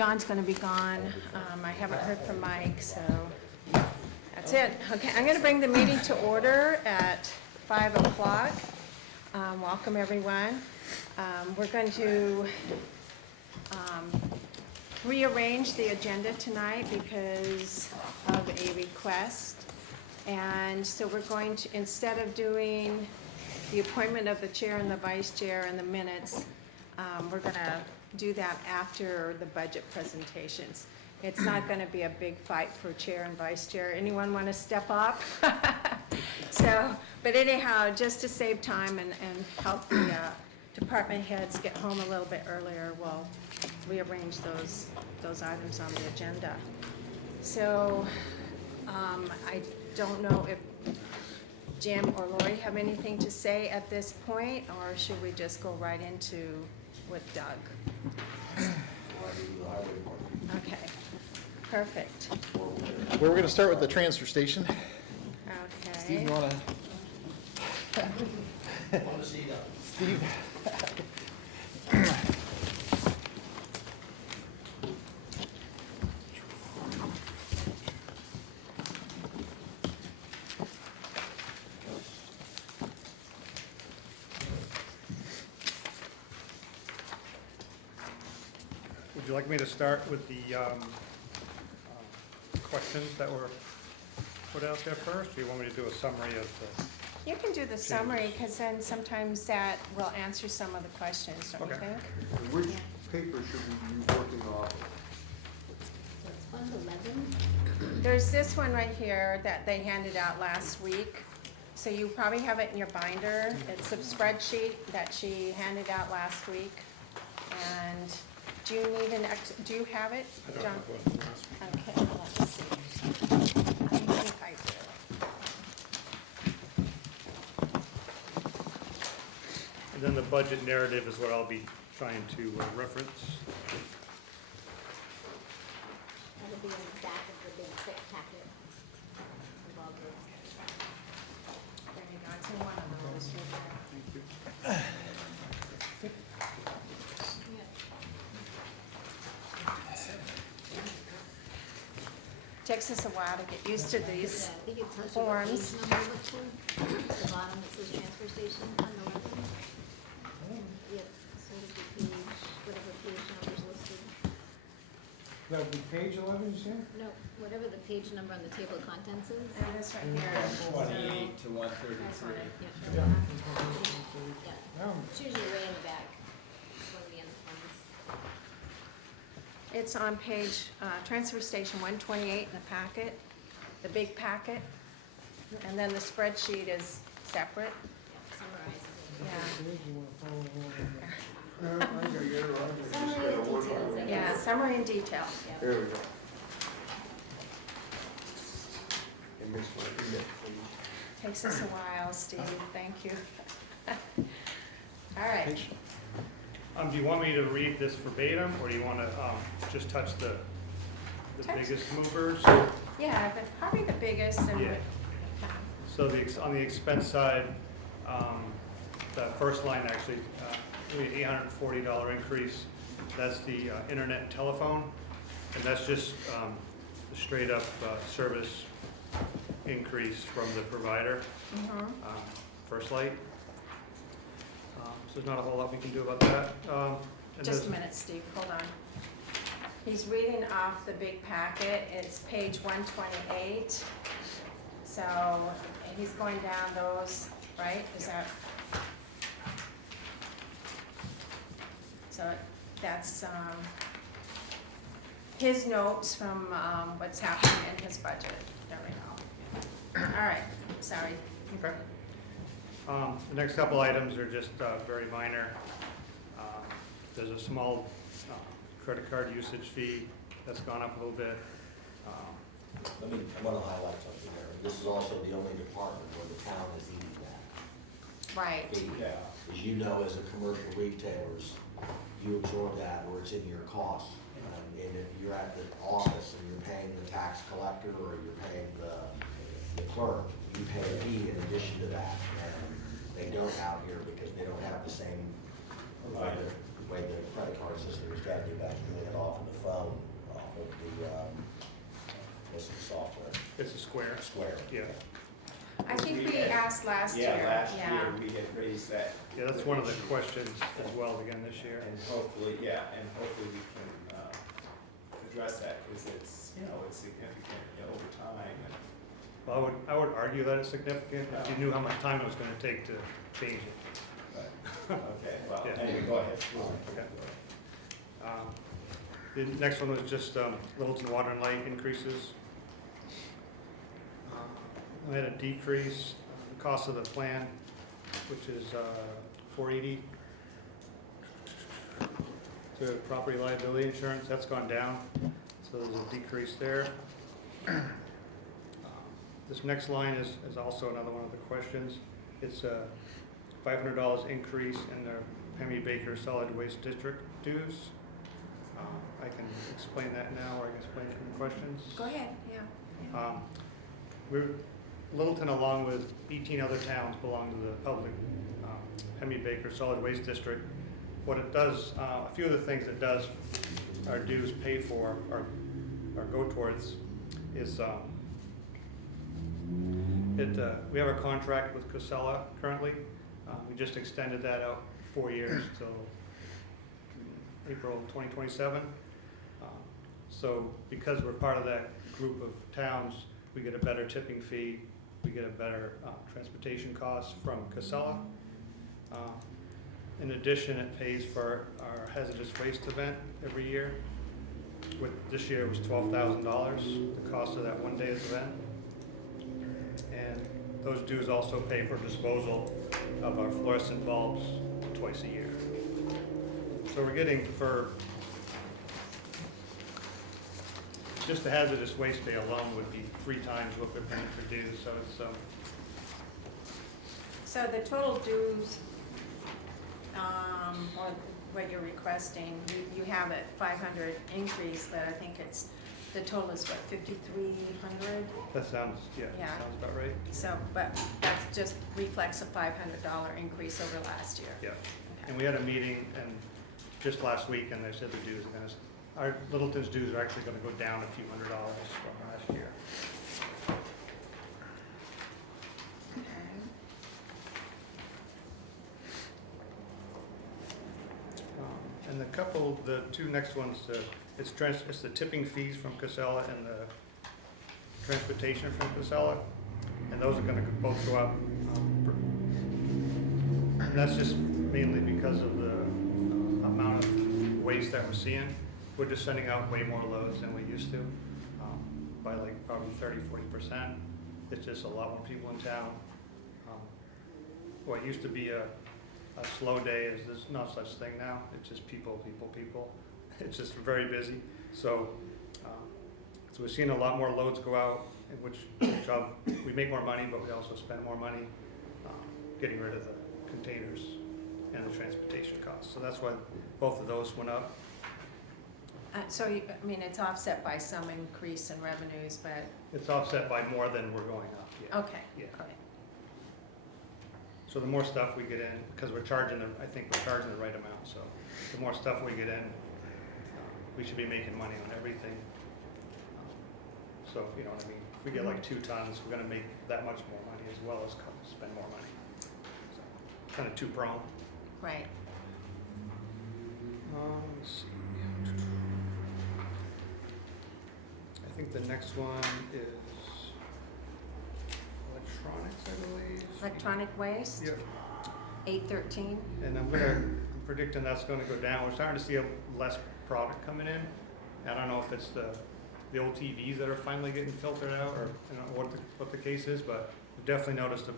John's gonna be gone. I haven't heard from Mike, so that's it. Okay, I'm gonna bring the meeting to order at 5 o'clock. Welcome, everyone. We're going to rearrange the agenda tonight because of a request. And so we're going to, instead of doing the appointment of the chair and the vice chair and the minutes, we're gonna do that after the budget presentations. It's not gonna be a big fight for chair and vice chair. Anyone wanna step up? So, but anyhow, just to save time and help the department heads get home a little bit earlier, we'll rearrange those items on the agenda. So, I don't know if Jim or Lori have anything to say at this point, or should we just go right into with Doug? Okay, perfect. We're going to start with the transfer station. Okay. Steve, you want to? Steve. Would you like me to start with the questions that were put out there first, or you want me to do a summary of the? You can do the summary, because then sometimes that will answer some of the questions, don't you Okay. think? And which paper should we be working off? That's Fund 11. There's this one right here that they handed out last week. So you probably have it in your binder. It's a spreadsheet that she handed out last week. And do you need do you have it, I don't John? have one from last week. Okay, let's see. I think I do. And then the budget narrative is what I'll be trying to reference. That'll be in the back of the big thick packet. of all those. There you go, it's in one of those. Thank you. Takes us a while to get used to these. Yeah, I think it tells you what Forms. page number it to. At the bottom it says transfer station, Fund 11. Yep, so it'll be page, whatever page number's listed. That would be page 11, you said? No, whatever the page number on the table of contents is. And this right here. 28 to That's 133. right. Yep. Yeah. Yeah, it's usually way in the back. It's one of the end funds. It's on page, transfer station 128 in the packet, the big packet. And then the spreadsheet is separate. Yeah, summarizes it. Yeah. I gotta get it right. Summary of details, I Yeah, guess. summary and detail. Yeah. There we go. And this one, please. Takes us a while, Steve, thank you. All right, Do you want me to read this verbatim, or do you want to just touch the Touch. biggest movers? yeah, but probably the biggest and. Yeah. So on the expense side, the first line actually, $840 increase. That's the internet and telephone, and that's just a straight up service increase from the provider, Mhm. First Light. So there's not a whole lot we can do about that. And Just a there's- minute, Steve, hold on. He's reading off the big packet, it's page 128. So he's going down those, right, is that? So that's his notes from what's happening in his budget, there we go. All right, sorry. Okay. The next couple items are just very minor. There's a small credit card usage fee that's gone up a little bit. I want to highlight something there. This is also the only department where the town is eating that. Right, Yeah. As you know, as a commercial retailers, you absorb that where it's in your costs. And if you're at the office and you're paying the tax collector or you're paying the clerk, you pay a fee in addition to that. And they don't out here because they don't have the same the way the credit card system is done, you guys doing it off of the phone, off of the, what's the software? It's a Square. Square. Yeah. I think we asked last year. Yeah, last year we had raised that. Yeah, that's one of the questions as well again this year. And hopefully, we can, address that, because it's, it's significant, over time, and, Well, I would argue that it's significant if you knew how much time it was gonna take to change it. but, okay, well, Yeah. anyway, go ahead. Okay. The next one was just Littleton water and light increases. We had a decrease, the cost of the plan, which is $480. To property liability insurance, that's gone down, so there's a decrease there. This next line is also another one of the questions. It's a $500 increase in the Pemmy Baker Solid Waste District dues. I can explain that now, or I can explain it in questions. Go ahead, yeah. Littleton, along with 18 other towns, belong to the public Pemmy Baker Solid Waste District. What it does, a few of the things it does, our dues pay for, or go towards, is we have a contract with Casella currently. We just extended that out 4 years till April 2027. So because we're part of that group of towns, we get a better tipping fee, we get a better transportation cost from Casella. In addition, it pays for our hazardous waste event every year. This year it was $12,000, the cost of that one day's event. And those dues also pay for disposal of our fluorescent bulbs twice a year. So we're getting for, just the hazardous waste day alone would be 3 times what we're paying for dues, so it's, So the total dues, or what you're requesting, you have a 500 increase, but I think the total is what, 5,300? that sounds, yeah, Yeah. sounds about right. So, but that just reflects a $500 increase over last year. Yeah, and we had a meeting and just last week, and they said the dues are gonna, our Littleton's dues are actually gonna go down a few $100s from last year. And the two next ones, it's the tipping fees from Casella and the transportation from Casella, and those are gonna both go up. And that's just mainly because of the amount of waste that we're seeing. We're just sending out way more loads than we used to, by like probably 30–40%. It's just a lot more people in town. What used to be a slow day is there's no such thing now. It's just people. It's just very busy. So we're seeing a lot more loads go out, which we make more money, but we also spend more money getting rid of the containers and the transportation costs. So that's why both of those went up. So, I mean, it's offset by some increase in revenues, but, It's offset by more than we're going up. Yeah. okay, Yeah. great. So the more stuff we get in, because we're charging I think we're charging the right amount, so the more stuff we get in, we should be making money on everything. So, you know what I mean? If we get like 2 tons, we're gonna make that much more money as well as spend more money. So, kind of two-pronged. Right. Let's see. I think the next one is electronics, I believe. Electronic waste, Yep. 813. And I'm predicting that's gonna go down. We're starting to see less product coming in. I don't know if it's the old TVs that are finally getting filtered out, or I don't know what the case is, but we've definitely noticed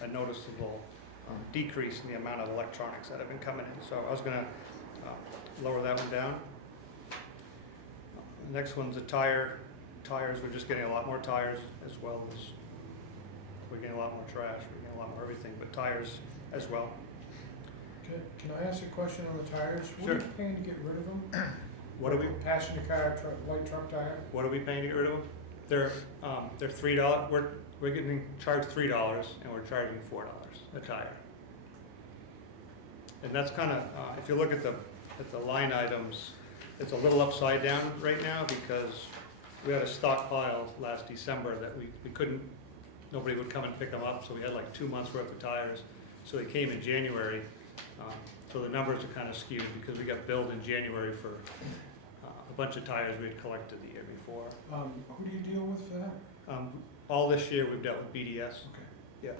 a noticeable decrease in the amount of electronics that have been coming in. So I was gonna lower that one down. The next one's tires. We're just getting a lot more tires, as well as we're getting a lot more trash, we're getting a lot more everything, but tires as well. Can I ask a question on the tires? What Sure. are you paying to get rid of them? What are we Passenger car, light truck tire? What are we paying to get rid of them? They're $3. We're getting charged $3, and we're charging $4 a tire. And that's kind of, if you look at the line items, it's a little upside down right now because we had a stockpile last December that we couldn't, nobody would come and pick them up, so we had like 2 months worth of tires. So they came in January, so the numbers are kind of skewed because we got billed in January for a bunch of tires we had collected the year before. Who do you deal with for that? All this year we've dealt with BDS. Okay. Yeah.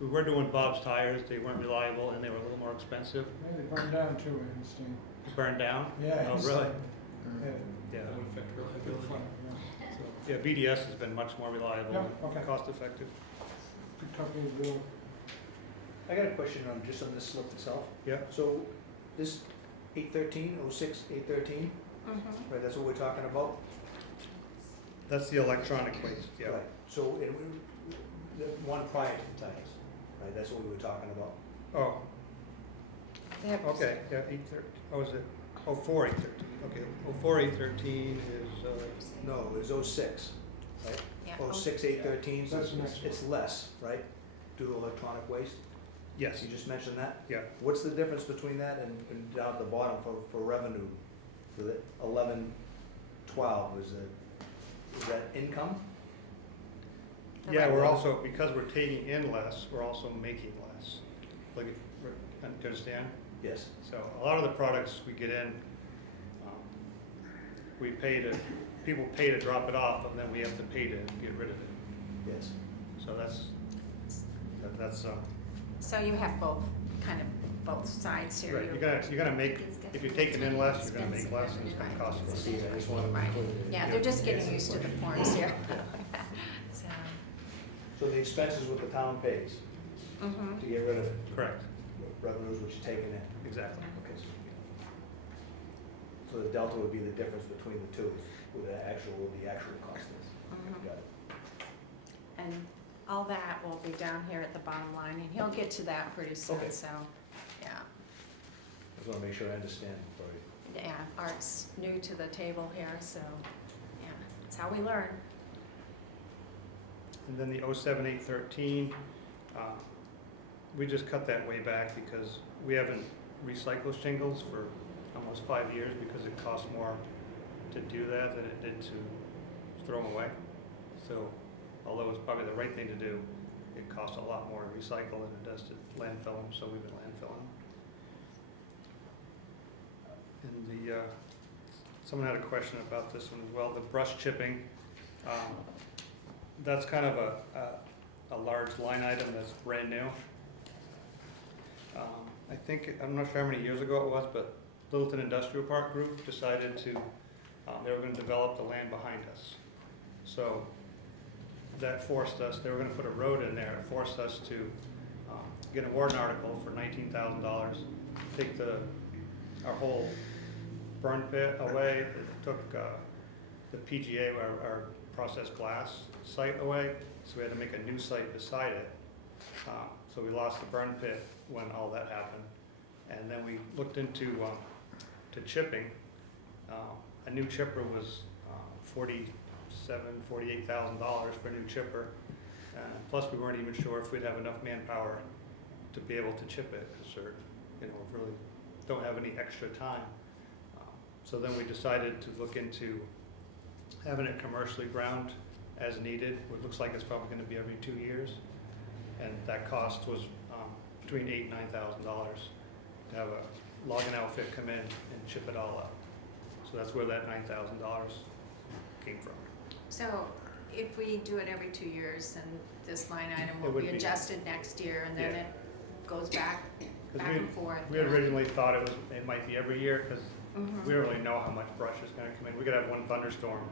We were doing Bob's tires, they weren't reliable and they were a little more expensive. Yeah, they burned down too, I understand. Burned down? Yeah. Oh, it's- really? Yeah. Yeah. That would affect reliability. Yeah, BDS has been much more reliable Yeah, and okay. cost effective. Good company to deal with. I got a question on, just on this slip itself. Yeah. So this 813, 06, 813, Mhm. right, that's what we're talking about? That's the electronic waste, yeah. Right, so the one prior to the tires, right, that's what we were talking about. Oh, They have- okay, yeah, 813, oh, is it, oh, 4, 813, okay. Oh, 4, 813 is, No, it was 06, right? Yeah. 06, 813, so That's the next it's less, right, due to electronic waste? yes, You just mentioned that? yeah. What's the difference between that and down at the bottom for revenue, for the 11, 12, is that income? Yeah, we're also, because we're taking in less, we're also making less. Like, if, do you understand? Yes. So a lot of the products we get in, we pay to, people pay to drop it off, and then we have to pay to get rid of it. Yes. So that's, So you have both, kind of both sides here. right, you're gonna make, if you're taking in less, you're gonna make less, and it's gonna cost less. See, I just wanted to Right, include it. yeah, they're just getting used to the forms here. So, So the expenses what the town pays mhm. to get rid of it, Correct, revenues which you're taking in. exactly. Okay. So the delta would be the difference between the two, what the actual cost is. Mhm. Got it. And all that will be down here at the bottom line, and he'll get to that pretty soon, Okay. so, yeah. I just wanna make sure I understand before we. Yeah, Art's new to the table here, so, yeah, it's how we learn. And then the 07813, we just cut that way back because we haven't recycled shingles for almost 5 years because it costs more to do that than it did to throw them away. So although it's probably the right thing to do, it costs a lot more to recycle than it does to landfill them, so we've been landfilling them. And the, someone had a question about this one as well, the brush chipping. That's kind of a large line item that's brand new. I think, I'm not sure how many years ago it was, but Littleton Industrial Park Group decided to, they were gonna develop the land behind us. So that forced us, they were gonna put a road in there, it forced us to get a warrant article for $19,000, take our whole burn pit away, it took the PGA, our processed glass site away, so we had to make a new site beside it. So we lost the burn pit when all that happened. And then we looked into to chipping. A new chipper was $48,000 for a new chipper. Plus we weren't even sure if we'd have enough manpower to be able to chip it, because we really don't have any extra time. So then we decided to look into having it commercially ground as needed. It looks like it's probably gonna be every 2 years. And that cost was between $8,000 and $9,000 to have a logging outfit come in and chip it all up. So that's where that $9,000 came from. So if we do it every 2 years, then this line item It will would be be. adjusted next year, and then Yeah. it goes back 'Cause and forth. we had originally thought it might be every year, because Mhm. we don't really know how much brush is gonna come in. We could have one thunderstorm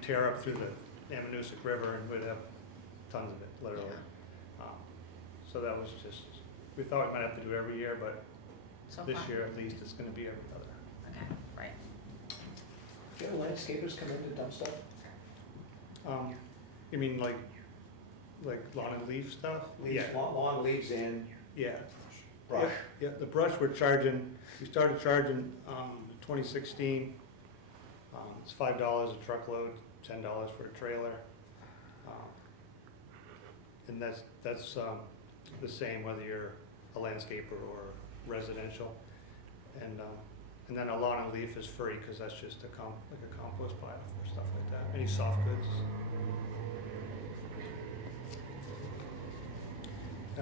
tear up through the Ammonoosuc River, and we'd have tons of it, literally. So that was just, we thought we might have to do it every year, but So this far. year at least, it's gonna be every other. Okay, right. Do you have landscapers come in to dump stuff? You mean like lawn and leaf stuff? Leaves, Yeah, lawn leaves and yeah. brush? Yeah, the brush we started charging, 2016. It's $5 a truckload, $10 for a trailer. And that's the same whether you're a landscaper or residential. And then a lawn and leaf is free, because that's just like a compost pile for stuff like that, any soft goods.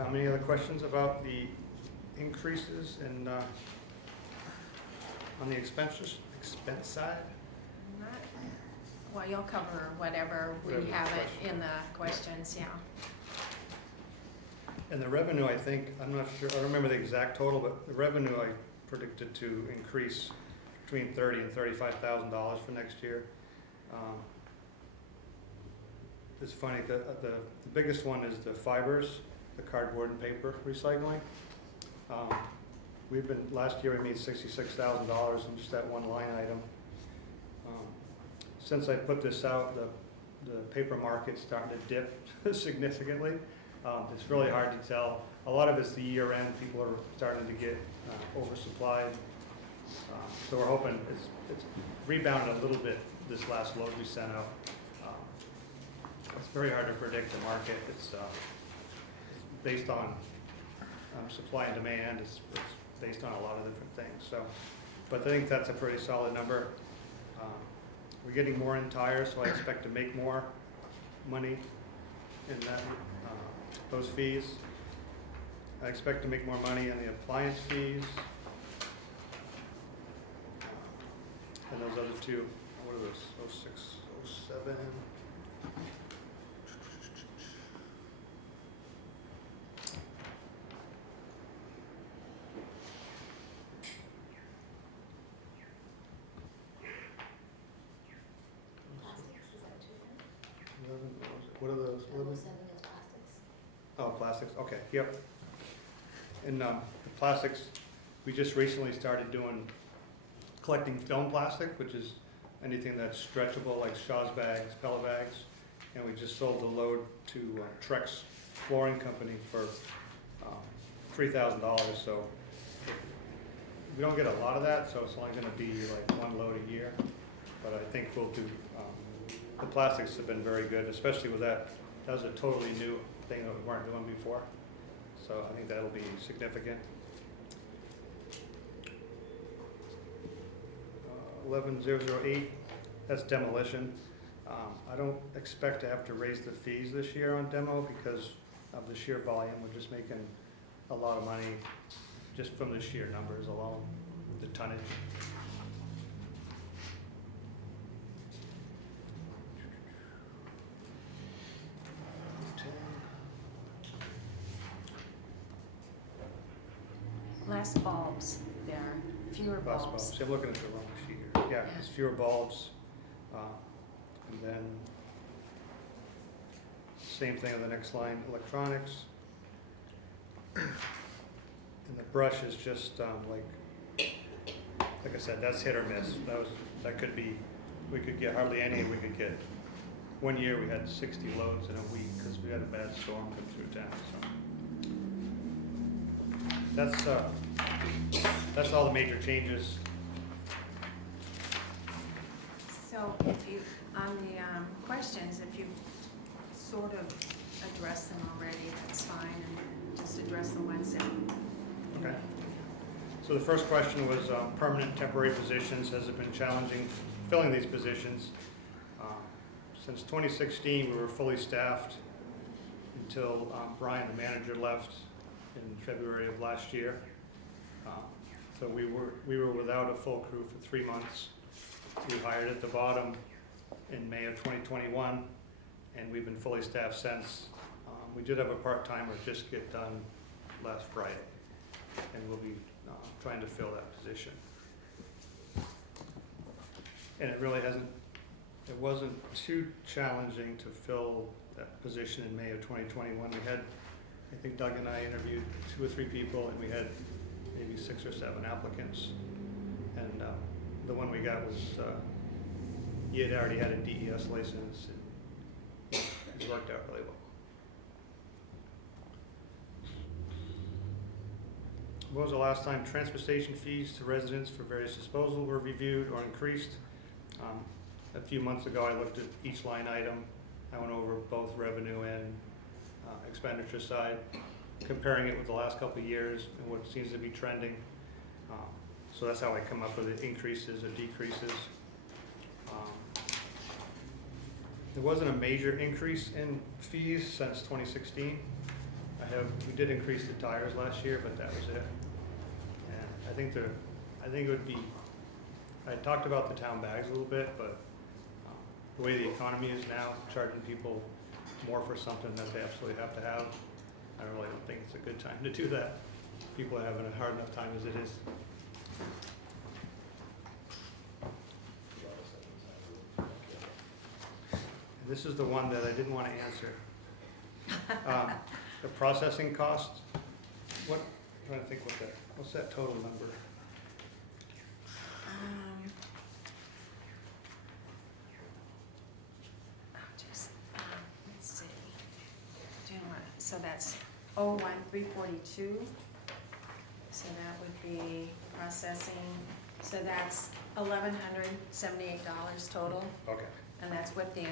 Any other questions about the increases in, on the expense side? Not- Well, you'll cover whatever we Whatever the have question. it in the questions, yeah. And the revenue, I think, I'm not sure, I don't remember the exact total, but the revenue I predicted to increase between $30,000 and $35,000 for next year. It's funny, the biggest one is the fibers, the cardboard and paper recycling. Last year we made $66,000 in just that one line item. Since I put this out, the paper market's starting to dip significantly. It's really hard to tell. A lot of it's the year end, people are starting to get oversupplied. So we're hoping it's rebounded a little bit this last load we sent out. It's very hard to predict the market. It's based on supply and demand. It's based on a lot of different things. So, but I think that's a pretty solid number. We're getting more in tires, so I expect to make more money in that those fees. I expect to make more money on the appliance fees. And those other two, what are those, 06, 07? Plastics, is that too? 11, what are those? 11? 7 is plastics. Oh, plastics, okay, yep. And the plastics, we just recently started collecting film plastic, which is anything that's stretchable, like Shaw's bags, pellet bags. And we just sold the load to Trex Flooring Company for $3,000, so we don't get a lot of that, so it's only gonna be like one load a year. But I think we'll do, the plastics have been very good, especially with that. That was a totally new thing that we weren't doing before. So I think that'll be significant. 11008, that's demolition. I don't expect to have to raise the fees this year on demo because of the sheer volume. We're just making a lot of money just from the sheer numbers alone, the tonnage. Less bulbs, there are fewer Glass bulbs. bulbs. See, I'm looking at the wrong sheet here. Yeah, there's fewer bulbs. And then, same thing on the next line, electronics. And the brush is just like I said, that's hit or miss. That could be, we could get hardly any, we could get, one year we had 60 loads in a week because we had a bad storm come through town, so. That's all the major changes. So if you, on the questions, if you sort of address them already, that's fine, and just address the ones that. Okay. So the first question was permanent temporary positions. Has it been challenging filling these positions? Since 2016, we were fully staffed until Brian, the manager, left in February of last year. So we were without a full crew for 3 months. We hired at the bottom in May of 2021, and we've been fully staffed since. We did have a part-timer just get done last Friday, and we'll be trying to fill that position. And it wasn't too challenging to fill that position in May of 2021. We had, I think Doug and I interviewed 2 or 3 people, and we had maybe 6 or 7 applicants. And the one we got was, he had already had a DES license, and it worked out really well. When was the last time transfer station fees to residents for various disposal were reviewed or increased? A few months ago, I looked at each line item. I went over both revenue and expenditure side. comparing it with the last couple of years and what seems to be trending. So that's how I come up with the increases or decreases. There wasn't a major increase in fees since 2016. We did increase the tires last year, but that was it. And I think it would be, I talked about the town bags a little bit, but the way the economy is now, charging people more for something that they absolutely have to have, I really don't think it's a good time to do that. People are having a hard enough time as it is. And this is the one that I didn't want to answer. The processing costs, I'm trying to think what's that total number? Let's see. So that's 01342. So that would be processing. So that's $1,178 total, Okay, and that's with the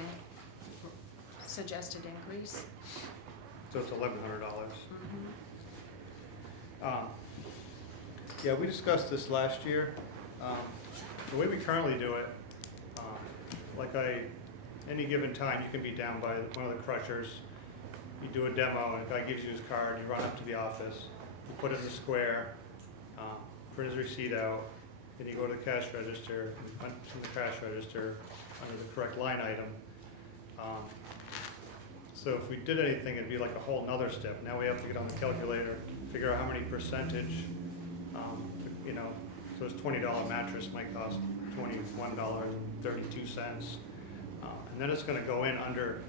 suggested increase. so it's $1,100. Yeah, we discussed this last year. The way we currently do it, any given time, you can be down by one of the crushers. You do a demo, and a guy gives you his card, you run up to the office, you put it in the square, print his receipt out, then you go to the cash register, and punch in the cash register under the correct line item. So if we did anything, it'd be like a whole nother step. Now we have to get on the calculator, figure out how many percentage, so this $20 mattress might cost $21.32. And then it's gonna go in under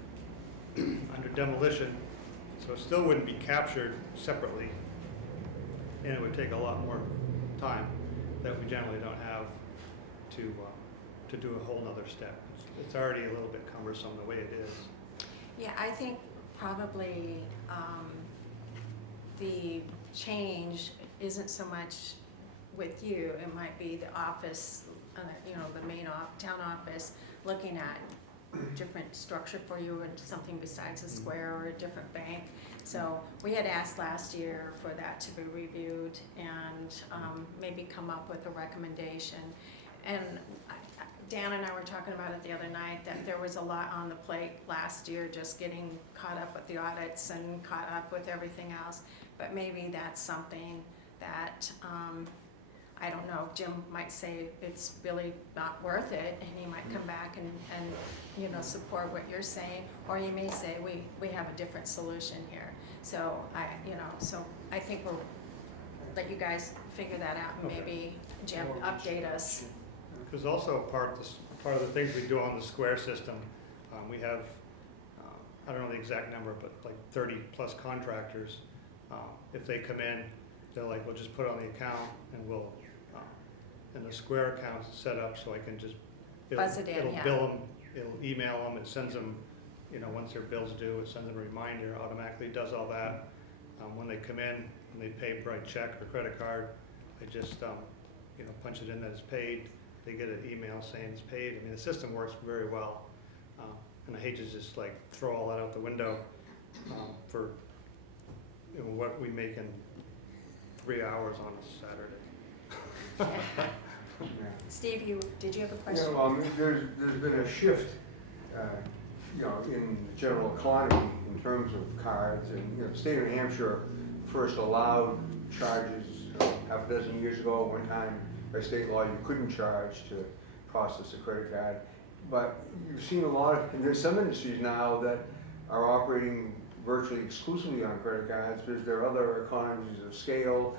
demolition, so it still wouldn't be captured separately. And it would take a lot more time that we generally don't have to do a whole nother step. It's already a little bit cumbersome the way it is. Yeah, I think probably the change isn't so much with you. It might be the office, the main town office, looking at different structure for you and something besides a square or a different bank. So we had asked last year for that to be reviewed and maybe come up with a recommendation. And Dan and I were talking about it the other night, that there was a lot on the plate last year, just getting caught up with the audits and caught up with everything else. But maybe that's something that, I don't know, Jim might say it's really not worth it, and he might come back and support what you're saying, or you may say, we have a different solution here. So I think we'll let you guys figure that out, and maybe Jim update us. Because also part of the things we do on the square system, we have, I don't know the exact number, but like 30 plus contractors. If they come in, they're like, we'll just put it on the account and we'll, and the square account's set up so I can just, Buzz it in, it'll yeah. bill them, it'll email them, it sends them, once their bill's due, it sends them a reminder, automatically does all that. When they come in, and they pay by check or credit card, I just, punch it in that it's paid. They get an email saying it's paid. I mean, the system works very well. And I hate to just like throw all that out the window for what we make in 3 hours on a Saturday. Steve, did you have a question? Yeah, well, there's been a shift, in the general economy in terms of cards, and, the state of New Hampshire first allowed charges half a dozen years ago. One time, by state law, you couldn't charge to process a credit card. But you've seen and there's some industries now that are operating virtually exclusively on credit cards, because there are other economies of scale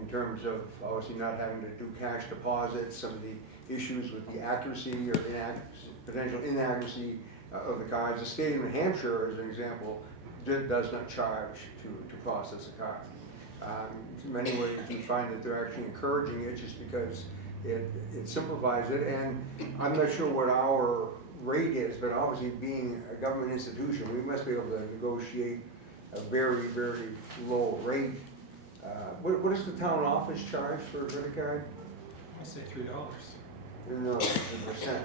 in terms of obviously not having to do cash deposits, some of the issues with the accuracy or potential inaccuracy of the cards. The state of New Hampshire, as an example, does not charge to process a card. In many ways, we find that they're actually encouraging it just because it simplifies it. And I'm not sure what our rate is, but obviously being a government institution, we must be able to negotiate a very, very low rate. What does the town office charge for a credit card? I say $3. No, a percent.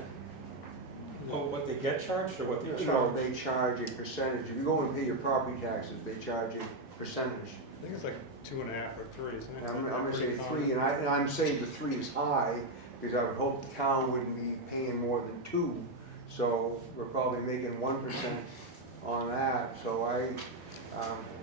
Oh, what they get charged or what they're No, charged? they charge a percentage. If you go and pay your property taxes, they charge a percentage. I think it's like 2.5 or 3, isn't it? I'm gonna say Pretty common. 3, and I'm saying the 3 is high, because I would hope the town wouldn't be paying more than 2, so we're probably making 1% on that, so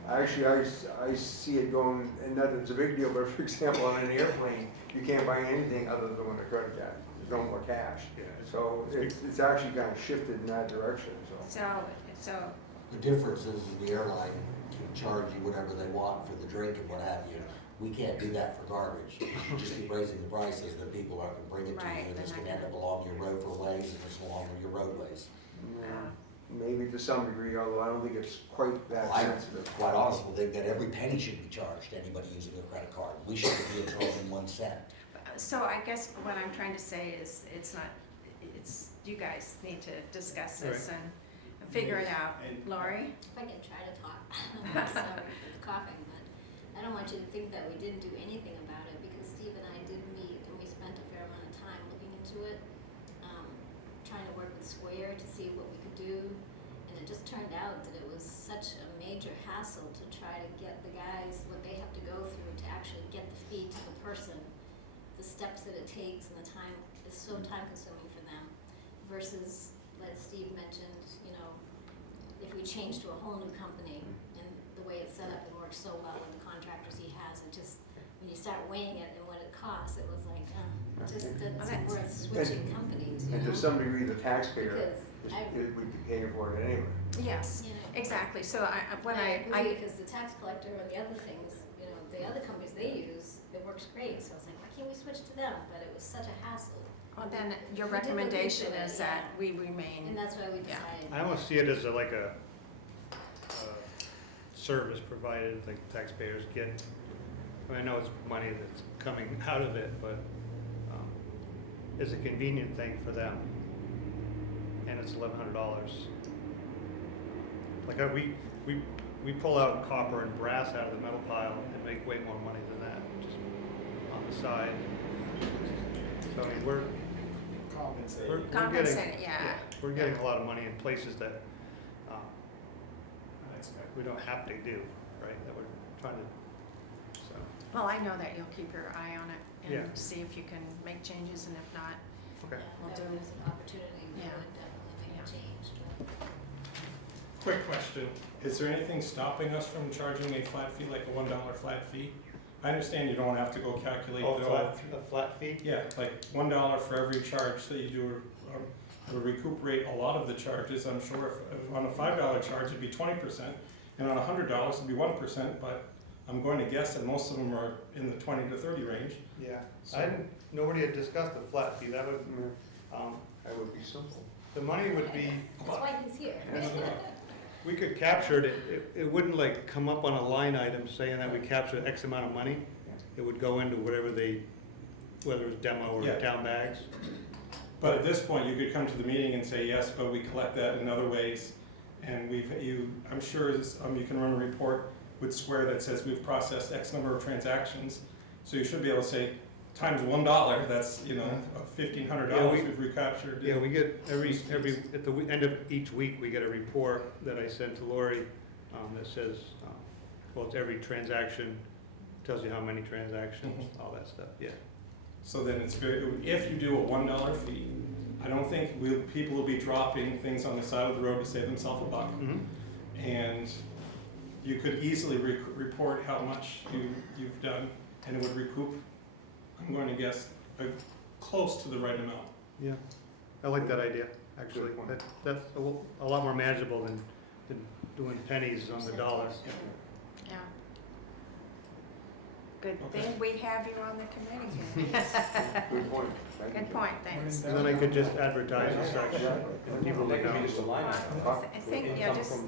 actually, I see it going, and not that it's a big deal, but for example, on an airplane, you can't buy anything other than with a credit card, there's no more cash. Yeah. So it's actually kind of shifted in that direction, so. So, The difference is the airline can charge you whatever they want for the drink and what have you. We can't do that for garbage. You just keep raising the prices, then people aren't gonna bring it to Right, you, and it's they're gonna not end up along your roadways, and it's along your roadways. Maybe to some degree, although I don't think it's quite that I sensitive. quite honestly think that every penny should be charged to anybody using a credit card. We shouldn't be charging 1 cent. so I guess what I'm trying to say is, it's not, it's, you guys need to discuss this and figure it out. Lori? If I can try to talk, I'm sorry for the coughing, but I don't want you to think that we didn't do anything about it, because Steve and I did meet, and we spent a fair amount of time looking into it, trying to work with Square to see what we could do, and it just turned out that it was such a major hassle to try to get the guys, what they have to go through to actually get the fee to the person, the steps that it takes and the time is so time consuming for them, versus, like Steve mentioned, you know, if we change to a whole new company and the way it's set up, it works so well with the contractors he has, it just, when you start weighing it and what it costs, it was like, it just doesn't worth switching companies, you And know? to some degree, the taxpayer Because would be paying for it anyway. Yes, You know, exactly. So when I agree, because the tax collector and the other things, you know, the other companies they use, it works great, so I was like, why can't we switch to them? But it was such a hassle, well, then your We did look recommendation into it, is that yeah. we remain. and that's why we Yeah. decided. I almost see it as like a service provided, like taxpayers get. I mean, I know it's money that's coming out of it, but it's a convenient thing for them. And it's $1,100. Like we pull out copper and brass out of the metal pile and make way more money than that, just on the side. So I mean, we're Compensated. Compensated, yeah. we're getting a lot of money in places that Unexpected. we don't have to do, right, that we're trying to, so. Well, I know that you'll keep your eye on it and Yeah. see if you can make changes, and if not, Okay. We'll If do- there's an opportunity, we Yeah. would definitely make a Yeah. change, but. Quick question, is there anything stopping us from charging a flat fee, like a $1 flat fee? I understand you don't have to go calculate it all. A flat fee? Yeah, like $1 for every charge that you do, would recuperate a lot of the charges, I'm sure. If on a $5 charge, it'd be 20%, and on $100, it'd be 1%, but I'm going to guess that most of them are in the 20 to 30 range. Yeah, So- nobody had discussed a flat fee, that would, That would be simple. the money would be, That's why he's here. we could capture it, it wouldn't like come up on a line item saying that we captured X amount of money. It would go into whatever whether it's demo or Yeah. town bags. But at this point, you could come to the meeting and say, yes, but we collect that in other ways. And I'm sure you can run a report with Square that says we've processed X number of transactions. So you should be able to say, times $1, that's, $1,500 we've recaptured. Yeah, we get at the end of each week, we get a report that I send to Lori, that says, well, it's every transaction, tells you how many transactions, all that stuff, yeah. So then if you do a $1 fee, I don't think people will be dropping things on the side of the road to save themselves $1. And you could easily report how much you've done, and it would recoup, I'm going to guess, close to the right amount. Yeah, I like that idea, actually. Good point. That's a lot more manageable than doing pennies on the dollar. yeah. Good Okay. thing we have you on the committee. Good point. Thank you. Good point, thanks. And then I could just advertise as such, and people would know. I think, yeah, just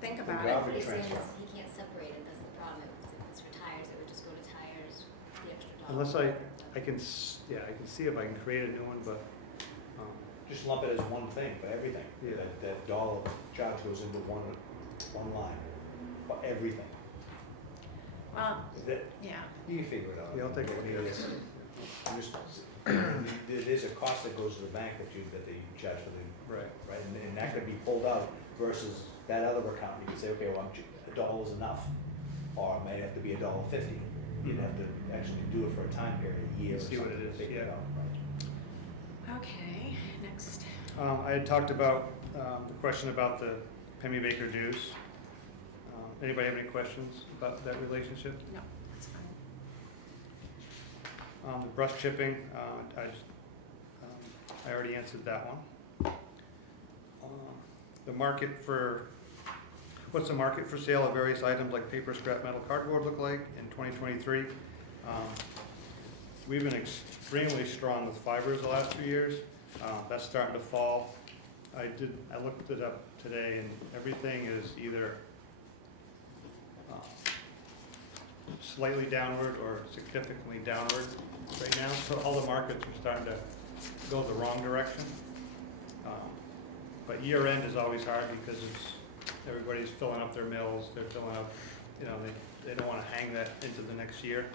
think about it. What he's saying is he can't separate it, that's the problem. If it's for tires, it would just go to tires, the extra dollar. Unless I can see if I can create a new one, but, Just lump it as one thing for everything. Yeah. That dollar charge goes into one line for everything. Well, That, yeah, you can figure it out. Yeah, I'll take a look at it. I'm just, there's a cost that goes to the bank that you charge for the, right. right? And that could be pulled out versus that other account. You could say, okay, well, $1 is enough, or it might have to be $1.50. You'd have to actually do it for a time period, a year or See what something, it is, to figure it yeah. out, right? Okay, next. I had talked about the question about the Pemmy Baker dues. Anybody have any questions about that relationship? No, that's fine. The brush chipping, I already answered that one. The market for, what's the market for sale of various items like paper, scrap metal, cardboard look like in 2023? We've been extremely strong with fibers the last 2 years. That's starting to fall. I looked it up today, and everything is either slightly downward or significantly downward right now. So all the markets are starting to go the wrong direction. But year end is always hard because everybody's filling up their mills. They're filling up, they don't want to hang that into the next year.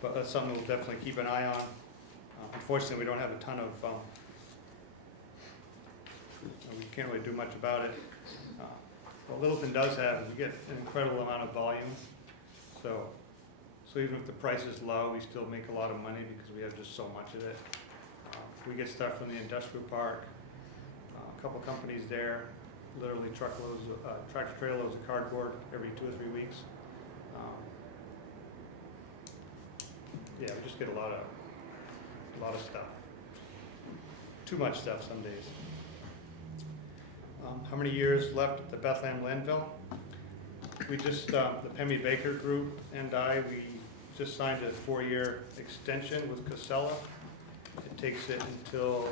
But that's something we'll definitely keep an eye on. Unfortunately, we don't have a ton of, we can't really do much about it. What Littleton does have is we get an incredible amount of volume. So even if the price is low, we still make a lot of money because we have just so much of it. We get stuff from the industrial park, a couple companies there, literally truckloads, tractor trailer loads of cardboard every 2 or 3 weeks. Yeah, we just get a lot of stuff. Too much stuff some days. How many years left at the Bethlehem landfill? We just, the Pemmy Baker Group and we just signed a 4-year extension with Casella. It takes it until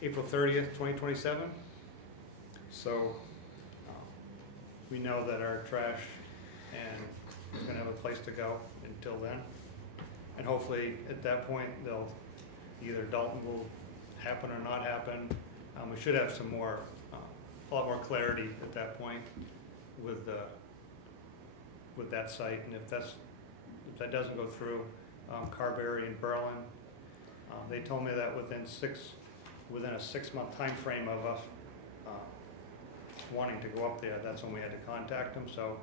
April 30th, 2027. So we know that our trash is going to have a place to go until then. And hopefully at that point, either Dalton will happen or not happen. We should have a lot more clarity at that point with that site. And if that doesn't go through, Carberry and Berlin, they told me that within a 6-month time frame of us wanting to go up there, that's when we had to contact them. So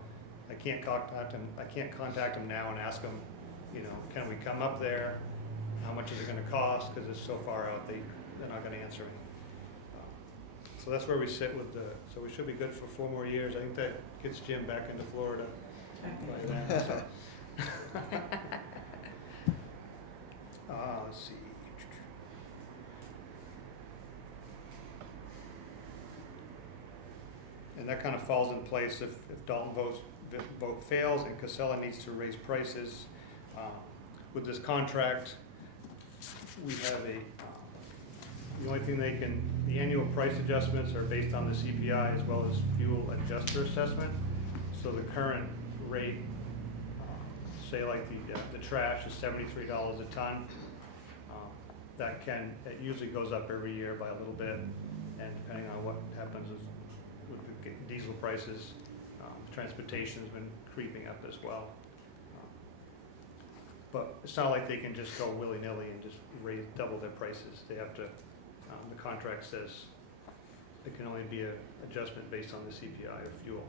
I can't contact them now and ask them, can we come up there? How much is it going to cost? Because it's so far out, they're not going to answer me. So that's where we sit with so we should be good for 4 more years. I think that gets Jim back into Florida by then. So. Let's see. And that kind of falls in place if Dalton vote fails and Casella needs to raise prices. With this contract, we have the only thing the annual price adjustments are based on the CPI as well as fuel adjuster assessment. So the current rate, say like the trash is $73 a ton. It usually goes up every year by a little bit, and depending on what happens with the diesel prices, transportation's been creeping up as well. But it's not like they can just go willy-nilly and just double their prices. They have to, the contract says it can only be an adjustment based on the CPI of fuel.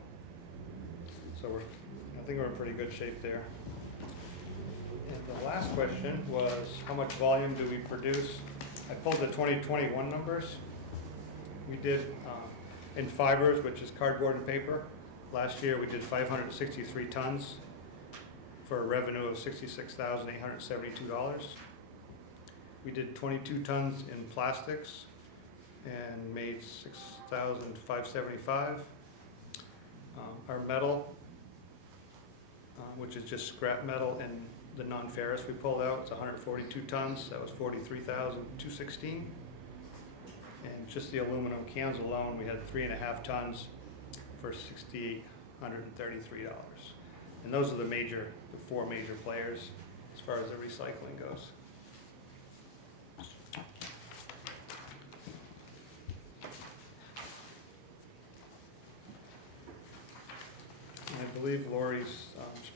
So I think we're in pretty good shape there. And the last question was, how much volume do we produce? I pulled the 2021 numbers. We did in fibers, which is cardboard and paper. Last year we did 563 tons for a revenue of $66,872. We did 22 tons in plastics and made $6,575. Our metal, which is just scrap metal and the non-ferrous we pulled out, it's 142 tons. That was $43,216. And just the aluminum cans alone, we had 3.5 tons for $6,833. And those are the 4 major players as far as the recycling goes. And I believe Lori's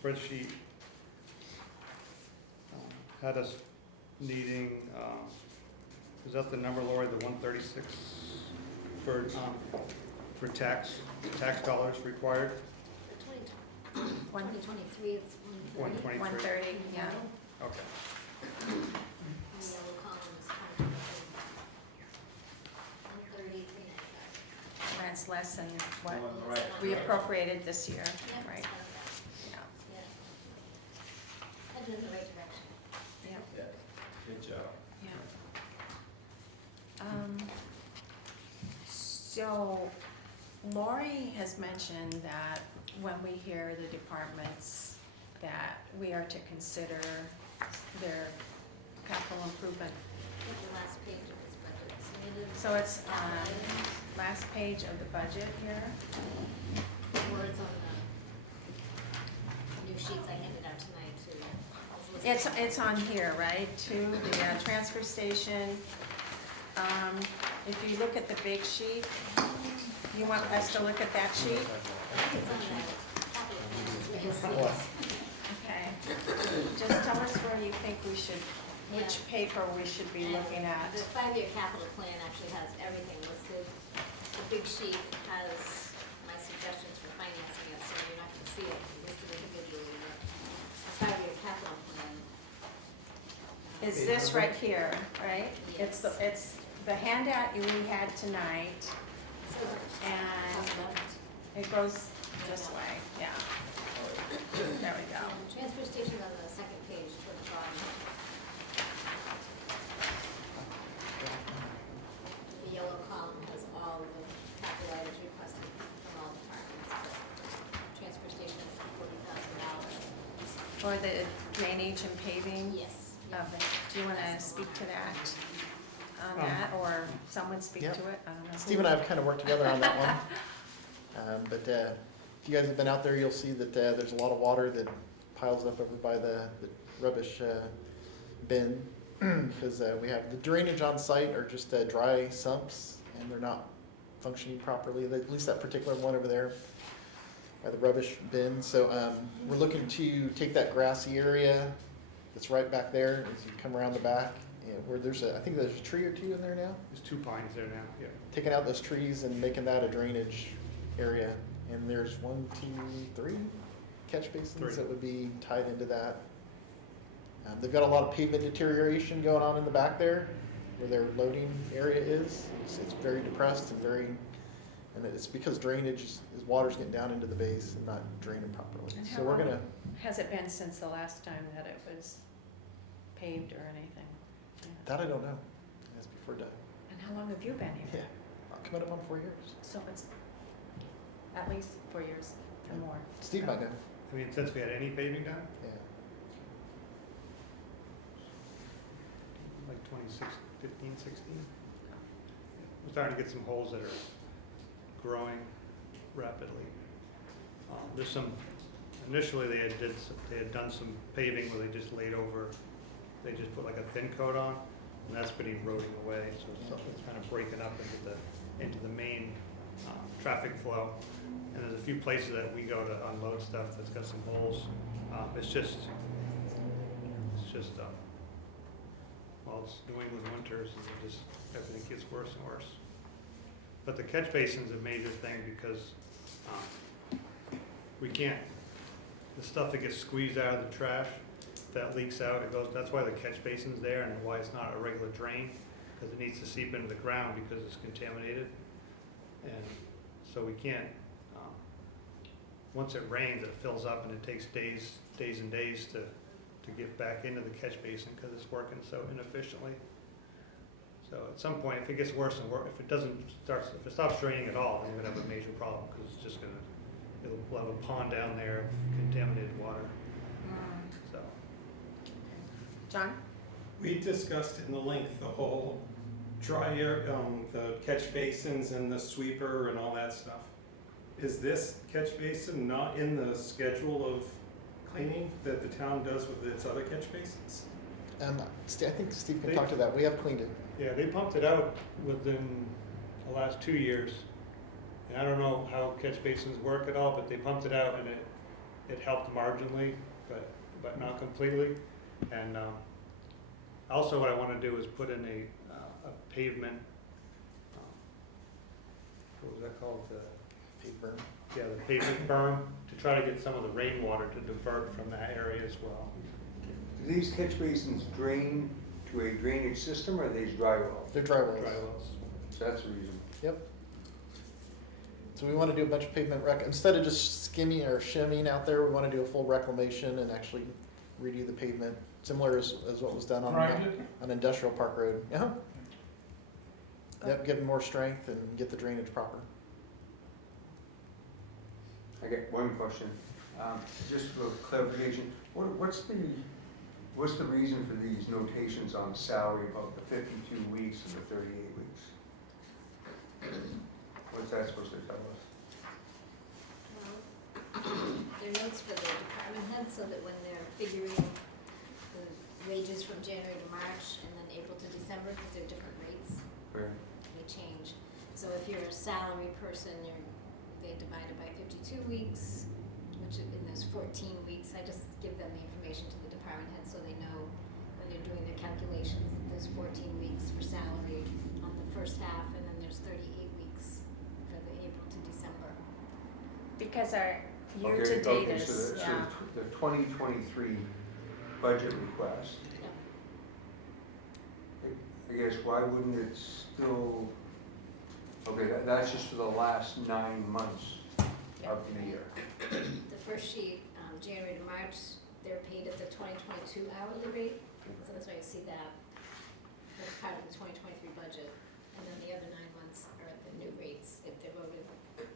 spreadsheet had us needing, is that the number, Lori, the 136 for for tax dollars required. For 2023, it's 130. 123. 130, yeah. Okay. The yellow column is 130, 395. That's less than what On the right. we appropriated this year, Yeah, right? it's not bad. Yeah, Yeah. Headed in the right direction. yeah, Yeah, good job. yeah. So Lori has mentioned that when we hear the departments, that we are to consider their capital improvement. Look at the last page of this budget. Submitted So it's on items, last page of the budget here. words on the new sheets I handed out tonight too. It's on here, right, too, the transfer station. If you look at the big sheet, you want us to look at that sheet? I think it's on that capital plan, so you'll see What? it. Okay. Just tell us where you think we should, which paper we should be looking at. The 5-year capital plan actually has everything listed. The big sheet has my suggestions for financing it, so you're not gonna see it listed individually, but the 5-year capital plan. Is this right here, right? It's the handout we had tonight, So and top left. it goes this way, yeah. There we go. Transfer station on the second page toward the bottom. The yellow column has all of the capital items requested from all departments. Transfer station is $40,000. For the drainage and paving Yes. of it. Do you want to speak to that, on that, or someone speak Yeah. to it? I don't know. Steve and I have kind of worked together on that one. But if you guys have been out there, you'll see that there's a lot of water that piles up over by the rubbish bin. Because we have the drainage on site are just dry sumps, and they're not functioning properly, at least that particular one over there by the rubbish bin. So we're looking to take that grassy area that's right back there as you come around the back, where I think there's a tree or two in there now. There's 2 pines there now, yeah. Taking out those trees and making that a drainage area. And there's 1, 2, 3 catch basins 3. that would be tied into that. They've got a lot of pavement deterioration going on in the back there, where their loading area is. It's very depressed and it's because drainage is water's getting down into the base and not draining properly. And how So we're long gonna, has it been since the last time that it was paved or anything? that I don't know. That's before done. And how long have you been Yeah, here? coming up on 4 years. So it's at least 4 years or more. Steve might know. I mean, since we had any paving done, Yeah. like 15, 16. We're starting to get some holes that are growing rapidly. There's some, initially they had done some paving where they just laid over, they just put like a thin coat on, and that's been eroding away, so it's kind of breaking up into the main traffic flow. And there's a few places that we go to unload stuff that's got some holes. It's just, well, it's New England winters, and everything gets worse and worse. But the catch basin's a major thing because we can't, the stuff that gets squeezed out of the trash, that leaks out, that's why the catch basin's there and why it's not a regular drain, because it needs to seep into the ground because it's contaminated. And so we can't, once it rains, it fills up and it takes days and days to get back into the catch basin because it's working so inefficiently. So at some point, if it gets worse and worse, if it stops draining at all, then we're gonna have a major problem because it's just we'll have a pond down there of contaminated water, so. John? We discussed in the length the whole dry air, the catch basins and the sweeper and all that stuff. Is this catch basin not in the schedule of cleaning that the town does with its other catch basins? I think Steve can talk to that. We have cleaned it. Yeah, they pumped it out within the last 2 years. And I don't know how catch basins work at all, but they pumped it out and it helped marginally, but not completely. And also what I want to do is put in a pavement what was that called, Paper. Yeah, the pavement berm, to try to get some of the rainwater to divert from that area as well. Do these catch basins drain to a drainage system, or are these dry wells? They're dry wells. Dry wells. So that's the reason. Yep. So we want to do a bunch of pavement instead of just skimming or shimming out there, we want to do a full reclamation and actually redo the pavement, similar as what was done Grind it? on Industrial Park Road. Yeah. Yep, give them more strength and get the drainage proper. I got one question, just for clarification, what's the reason for these notations on salary about the 52 weeks and the 38 weeks? What's that supposed to tell us? They're notes for the department heads, so that when they're figuring the wages from January to March and then April to December, because they're different rates, Right. they change. So if you're a salary person, they divide it by 52 weeks, which in those 14 weeks, I just give them the information to the department head so they know when they're doing their calculations, that there's 14 weeks for salary on the first half, and then there's 38 weeks for the April to December. Because our Okay, year-to-date okay, is, so yeah. the 2023 budget request, I guess, why wouldn't it still, okay, that's just for the last 9 months of the year. The first sheet, January to March, they're paid at the 2022 hourly rate, so that's why you see that. That's part of the 2023 budget. And then the other 9 months are at the new rates if they're voted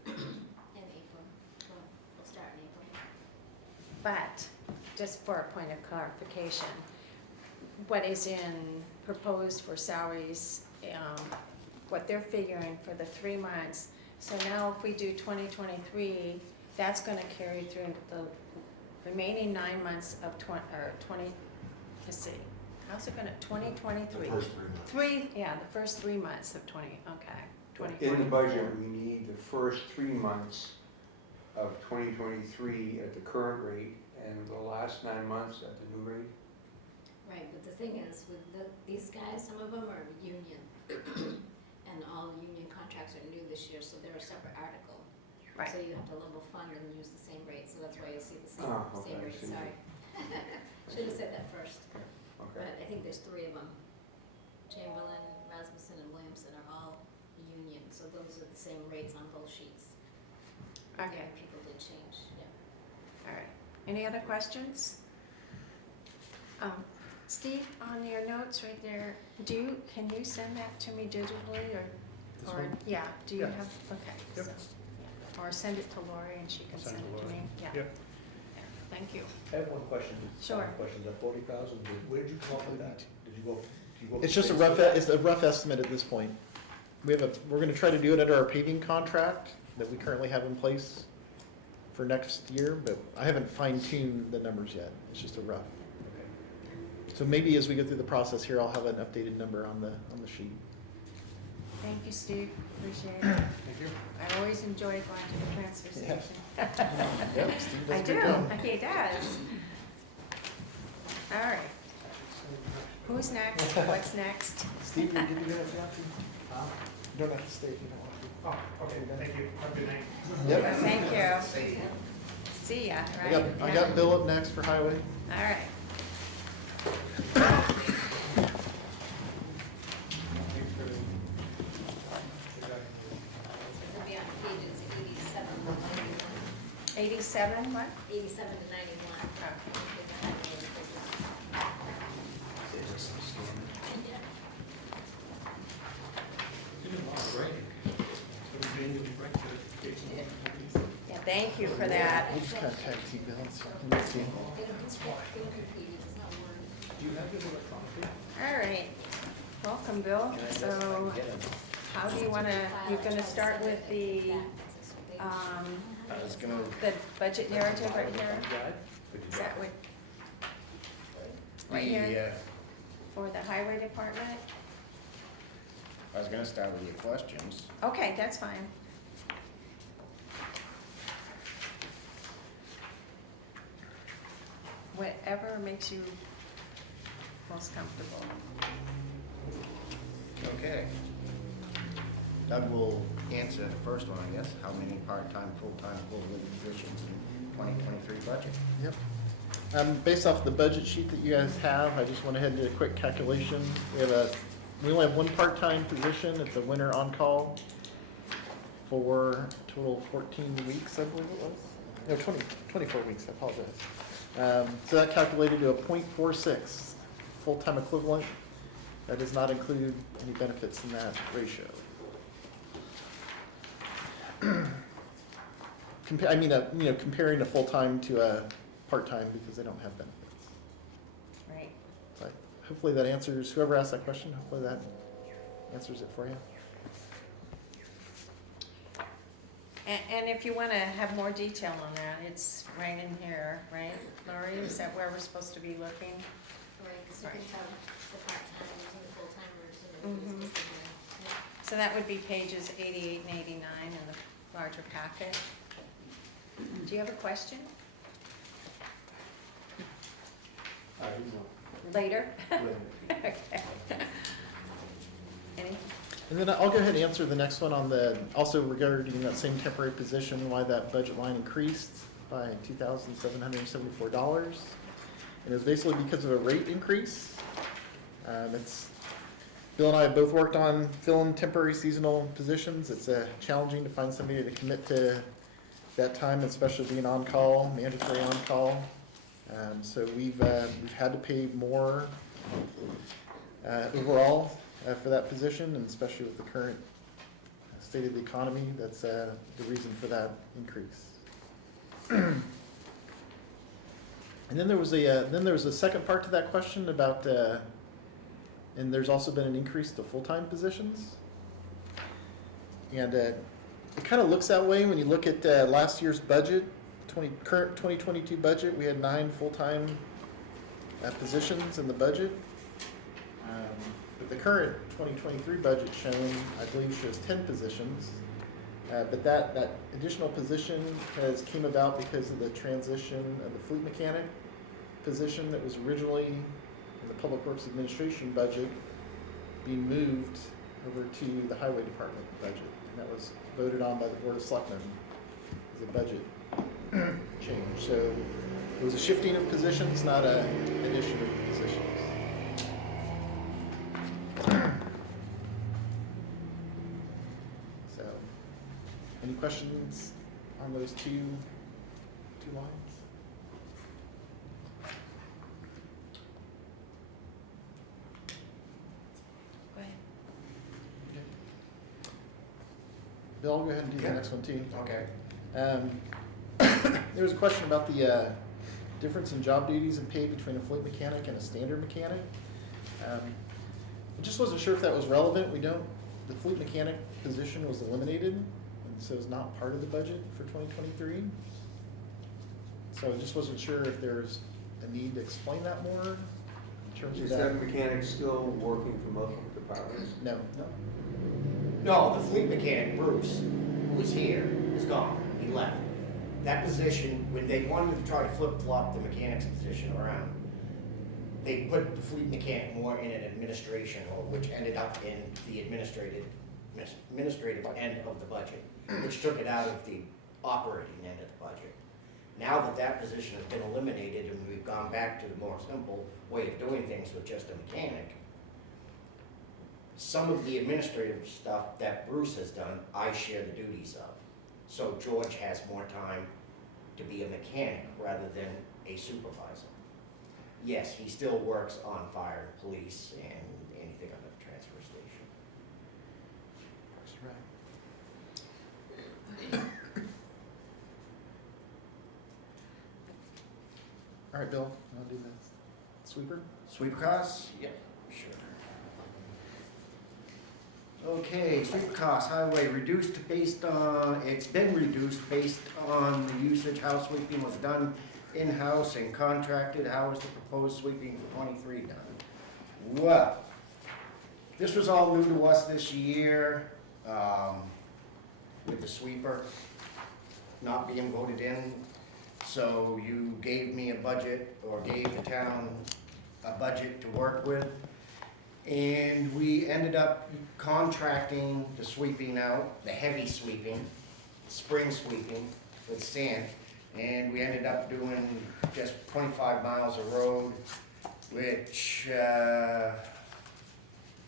in April. Well, they'll start in April. But, just for a point of clarification, what is proposed for salaries, what they're figuring for the 3 months. So now if we do 2023, that's gonna carry through the remaining 9 months of 20, let's see, how's it gonna, 2023? The first 3 months. The first 3 months of 20, okay, 2023. In the budget, we need the first 3 months of 2023 at the current rate and the last 9 months at the new rate. Right, but the thing is, with these guys, some of them are union. And all union contracts are new this year, so they're a separate article. Right. So you have to level fund and use the same rate, so that's why you see the same, Oh, okay, same I rate, see. sorry. Should have said that first. Okay. But I think there's 3 of them. Chamberlain, Rasmussen, and Williamson are all union, so those are the same rates on both sheets. Okay, Yeah, people did change, yeah. all right. Any other questions? Steve, on your notes right there, can you send that to me digitally This or, one? yeah, do you Yeah. have, okay. Yep. so, yeah. Or send it to Lori and she can Send send it to it to Lori. me, yeah. Yep. Yeah, thank you. I have one question. Sure. One question, the 40,000, where did you come up with that? Did you go? It's just it's a rough estimate at this point. We're gonna try to do it under our paving contract that we currently have in place for next year, but I haven't fine-tuned the numbers yet. It's just a rough. So maybe as we go through the process here, I'll have an updated number on the sheet. Thank you, Steve, appreciate it. Thank you. I always enjoy going to the transfer Yeah. station. Yep, Steve does I a do, good job. he does. All right. Who's next? What's next? Steve, you give me that if you want to. You don't have to stay if you don't want to. Oh, okay, thank you. Have a good night. Yep. Thank you. See ya, I right? got Bill up next for highway. All right. It'll be on pages 87 to 91. 87, what? 87 to 91. Yeah. Yeah, thank you for that. We'll just kind of tag team Bill. Let's see. They don't compete, it's not word. Do you have your electronic? All right. Welcome, Bill. So how do you want to, you're going to start with the the budget narrative right here? Is that what? Right here? For the highway department? I was gonna start with your questions. Okay, that's fine. Whatever makes you most comfortable. Okay. Doug will answer the first one, I guess. How many part-time, full-time equivalent positions in 2023 budget? Yep. Based off the budget sheet that you guys have, I just went ahead and did a quick calculation. We only have one part-time position. It's a winter on-call for a total of 14 weeks, I believe it was. No, 24 weeks, I apologize. So that calculated to a .46 full-time equivalent. That does not include any benefits in that ratio. Comparing a full-time to a part-time because they don't have benefits. Right. So hopefully that answers, whoever asked that question, hopefully that answers it for you. And if you want to have more detail on that, it's right in here, right, Lori? Is that where we're supposed to be looking? Right, because you Right. can tell the part-timers and the full-timers and Mhm. everybody's listed there. So that would be pages 88 and 89 in the larger packet. Do you have a question? Later? Okay. Any? And then I'll go ahead and answer the next one on also regarding that same temporary position, why that budget line increased by $2,774. And it was basically because of a rate increase. Bill and I have both worked on filling temporary seasonal positions. It's challenging to find somebody to commit to that time, especially being on call, mandatory on call. So we've had to pay more overall for that position, and especially with the current state of the economy, that's the reason for that increase. And then there was a second part to that question about, and there's also been an increase to full-time positions. And it kind of looks that way when you look at last year's budget, current 2022 budget. We had 9 full-time positions in the budget. But the current 2023 budget shown, I believe, shows 10 positions. But that additional position came about because of the transition of the fleet mechanic position that was originally in the Public Works Administration budget being moved over to the Highway Department budget. And that was voted on by the Board of Selectmen as a budget change. So it was a shifting of positions, not an addition of positions. So, any questions on those two lines? Go ahead. Bill, I'll go ahead and do the next one too. Okay. There was a question about the difference in job duties and pay between a fleet mechanic and a standard mechanic. I just wasn't sure if that was relevant. The fleet mechanic position was eliminated, and so it's not part of the budget for 2023. So I just wasn't sure if there's a need to explain that more in terms of Is that. that mechanic still working for multiple departments? No. No, the fleet mechanic, Bruce, who was here, is gone. He left. That position, when they wanted to try to flip-flop the mechanic's position around, they put the fleet mechanic more in an administration, or which ended up in the administrative end of the budget, which took it out of the operating end of the budget. Now that that position has been eliminated and we've gone back to the more simple way of doing things with just a mechanic, some of the administrative stuff that Bruce has done, I share the duties of. So George has more time to be a mechanic rather than a supervisor. Yes, he still works on fire and police and anything under the transfer station. That's right. All right, Bill, I'll do this. Sweeper? Sweeper costs? Yep, sure. Okay, sweeper costs, highway it's been reduced based on the usage, how sweeping was done in-house and contracted. How is the proposed sweeping for 23 done? Well, this was all new to us this year, with the sweeper not being voted in. So you gave me a budget, or gave the town a budget to work with. And we ended up contracting the sweeping out, the heavy sweeping, spring sweeping with sand. And we ended up doing just 25 miles of road, which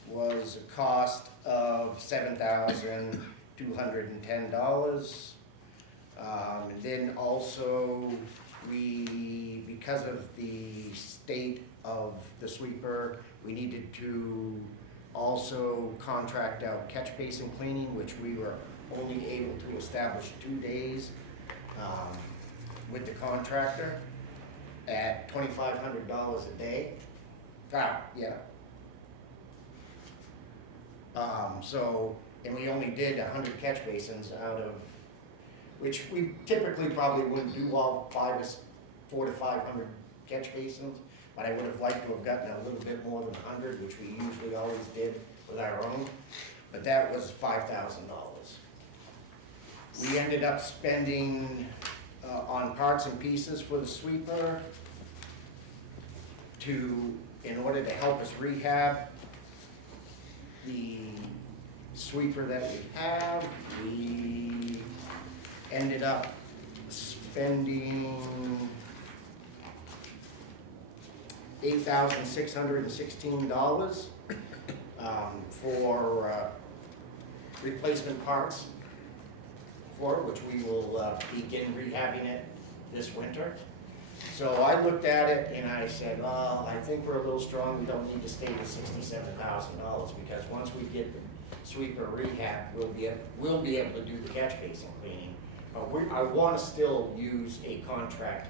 was a cost of $7,210. And then also, because of the state of the sweeper, we needed to also contract out catch basin cleaning, which we were only able to establish 2 days with the contractor at $2,500 a day. Yeah. And we only did 100 catch basins out of, which we typically probably wouldn't do all 400 to 500 catch basins, but I would have liked to have gotten a little bit more than 100, which we usually always did with our own, but that was $5,000. We ended up spending on parts and pieces for the sweeper in order to help us rehab the sweeper that we have. We ended up spending $8,616 for replacement parts for it, which we will begin rehabbing it this winter. So I looked at it and I said, well, I think we're a little strong, we don't need to stay at $67,000, because once we get the sweeper rehab, we'll be able to do the catch basin cleaning. I want to still use a contract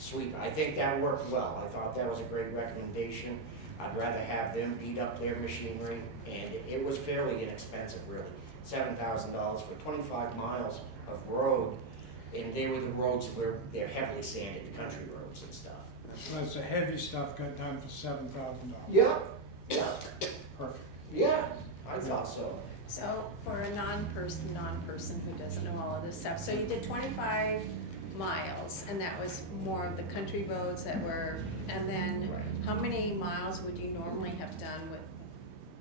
sweeper. I think that worked well. I thought that was a great recommendation. I'd rather have them beat up their machinery, and it was fairly inexpensive, really. $7,000 for 25 miles of road, and they were the roads where they're heavily sanded, the country roads and stuff. So that's the heavy stuff got done for $7,000. Yeah, yeah, Perfect. yeah, I thought so. So for a non-person who doesn't know all of this stuff, so you did 25 miles, and that was more of the country roads that were, and then Right. how many miles would you normally have done with?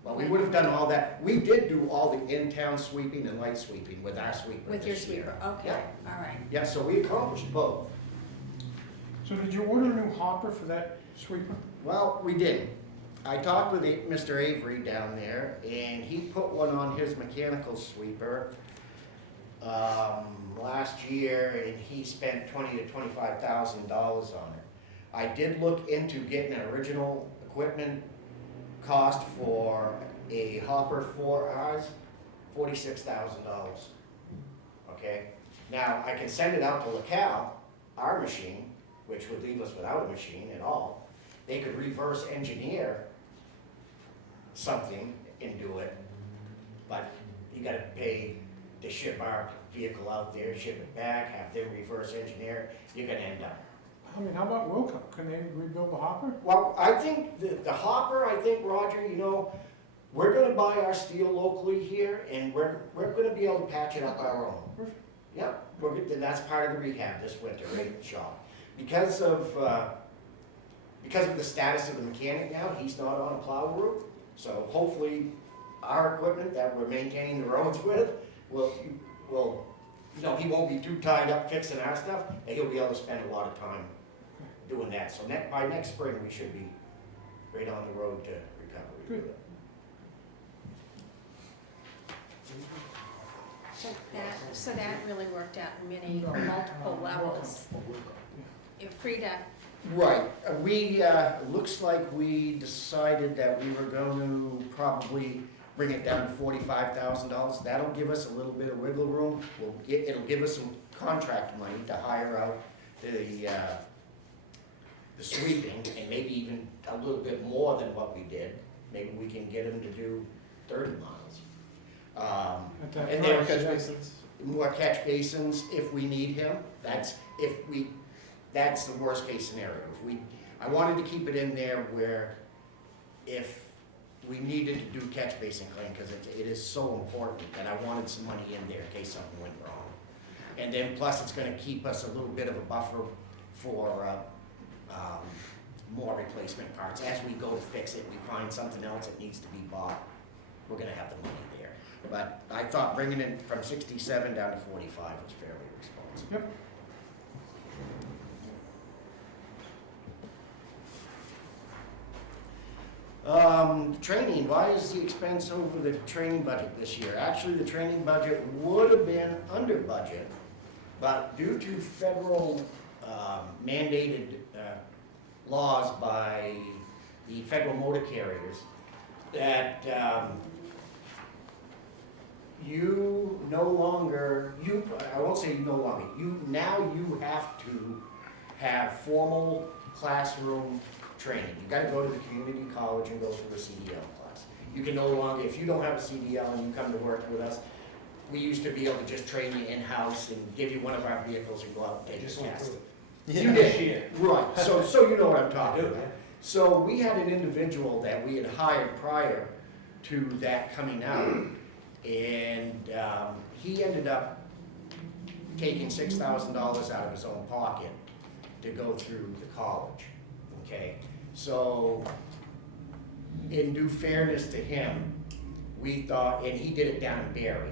Well, we would have done all that. We did do all the in-town sweeping and light sweeping with our sweeper With your this year. sweeper, okay, Yeah. all right. Yeah, so we accomplished both. So did you order a new hopper for that sweeper? Well, we didn't. I talked with Mr. Avery down there, and he put one on his mechanical sweeper last year, and he spent $20,000 to $25,000 on it. I did look into getting an original equipment cost for a hopper for ours, $46,000. Okay? Now, I can send it out to LaCal, our machine, which would leave us without a machine at all. They could reverse engineer something and do it, but you gotta pay to ship our vehicle out there, ship it back, have them reverse engineer it. You're gonna end up. I mean, how about Wilco? Can they rebuild the hopper? Well, I think the hopper, Roger, we're gonna buy our steel locally here, and we're gonna be able to patch it up our own. Perfect. Yep, and that's part of the rehab this winter, right at the shop. Because of the status of the mechanic now, he's not on a plow route, so hopefully our equipment that we're maintaining the roads with will, he won't be too tied up fixing our stuff, and he'll be able to spend a lot of time doing that. So by next spring, we should be right on the road to recovery. Good. So that really worked out in multiple levels. It freed up. Right, looks like we decided that we were going to probably bring it down to $45,000. That'll give us a little bit of wiggle room. It'll give us some contract money to hire out the sweeping, and maybe even a little bit more than what we did. Maybe we can get them to do 30 miles. At that And price, Catch yeah. basins. more catch basins if we need him. That's the worst case scenario. I wanted to keep it in there where if we needed to do catch basin clean, because it is so important, that I wanted some money in there in case something went wrong. And then plus it's gonna keep us a little bit of a buffer for more replacement parts. As we go to fix it, we find something else that needs to be bought, we're gonna have the money there. But I thought bringing it from 67 down to 45 was fairly responsible. Yep. Training, why is the expense over the training budget this year? Actually, the training budget would have been under budget, but due to federal mandated laws by the federal motor carriers, that you no longer, I won't say you no longer, you have to have formal classroom training. You gotta go to the community college and go through a CDL class. You can no longer, if you don't have a CDL and you come to work with us, we used to be able to just train you in-house and give you one of our vehicles and go out and take Just a went test. through You did, right, so you know what I'm talking I do. about. So we had an individual that we had hired prior to that coming out, and he ended up taking $6,000 out of his own pocket to go through the college, okay? So, in due fairness to him, we thought, and he did it down in Barry.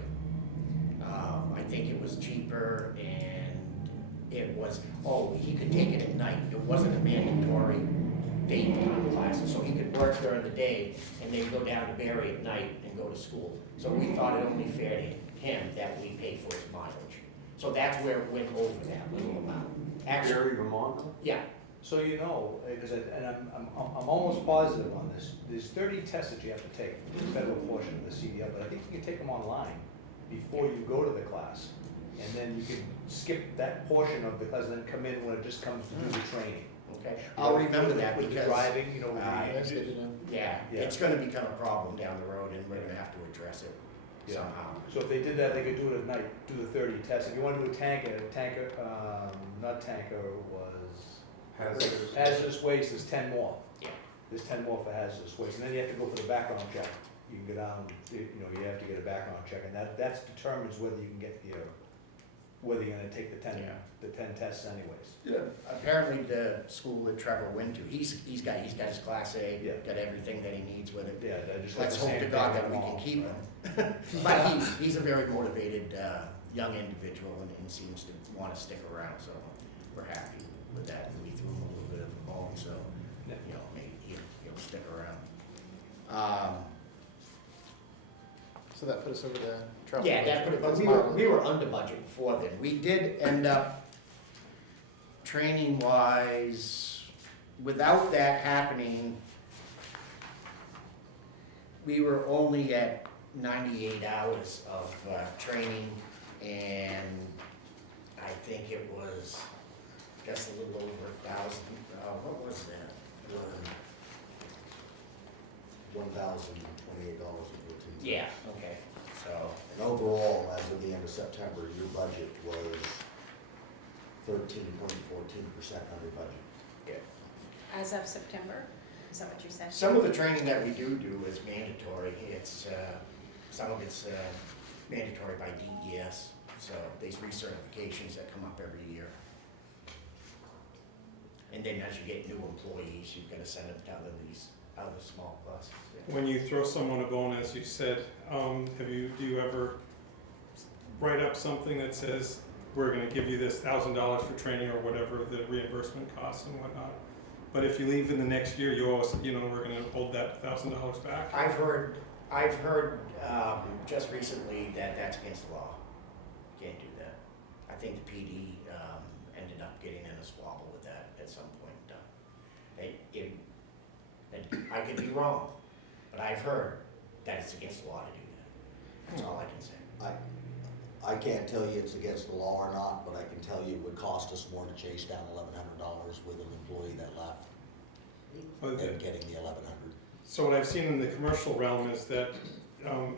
I think it was cheaper, and it was, he could take it at night. It wasn't a mandatory daytime classes, so he could work during the day and then go down to Barry at night and go to school. So we thought it only fair to him that we pay for his mileage. So that's where it went over that little amount. Actually, Barry, Vermont? yeah, So you know, because I'm almost positive on this, there's 30 tests that you have to take, the federal portion of the CDL, but I think you can take them online before you go to the class. And then you can skip that portion of the class and then come in when it just comes to do the training. okay. I'll remember that With the because, driving, you know, That's good to know. yeah, Yeah. it's gonna become a problem down the road and we're gonna have to address it Yeah. somehow. So if they did that, they could do it at night, do the 30 tests. If you want to do a tanker, not tanker, was hazardous waste, there's 10 more. Yeah. There's 10 more for hazardous waste, and then you have to go for the background check. You can go down, you have to get a background check, and that determines whether you can get whether you're gonna take the 10 Yeah. tests anyways. Yeah. Apparently the school that Trevor went to, he's got his class A, Yeah. got everything that he needs with it. Yeah, I just. Let's hope to God that we can keep him. But he's a very motivated, young individual and seems to wanna stick around, so we're happy with that. We threw him a little bit of a bone, so, you know, maybe he'll stick around. So that put us over the travel. Yeah, that, budget. but That's we mild. were under budget before then. We did end up, training wise, without that happening, we were only at 98 hours of training, and I think it was just a little over 1,000, what was that? $1,028.14. Yeah, okay, so, And overall, as of the end of September, your budget was 13.14% under budget. yeah. As of September, is that what you said? Some of the training that we do is mandatory. It's, some of it's mandatory by DES, so there's recertifications that come up every year. And then as you get new employees, you've got to send them to other small classes. When you throw someone a bone, as you said, do you ever write up something that says, we're gonna give you this $1,000 for training or whatever the reimbursement costs and whatnot? But if you leave in the next year, you always, we're gonna hold that $1,000 back? I've heard just recently that that's against the law. Can't do that. I think the PD ended up getting in a squabble with that at some point in time. I could be wrong, but I've heard that it's against the law to do that. That's all I can say. I can't tell you it's against the law or not, but I can tell you it would cost us more to chase down $1,100 with an employee that left than getting the $1,100. So what I've seen in the commercial realm is that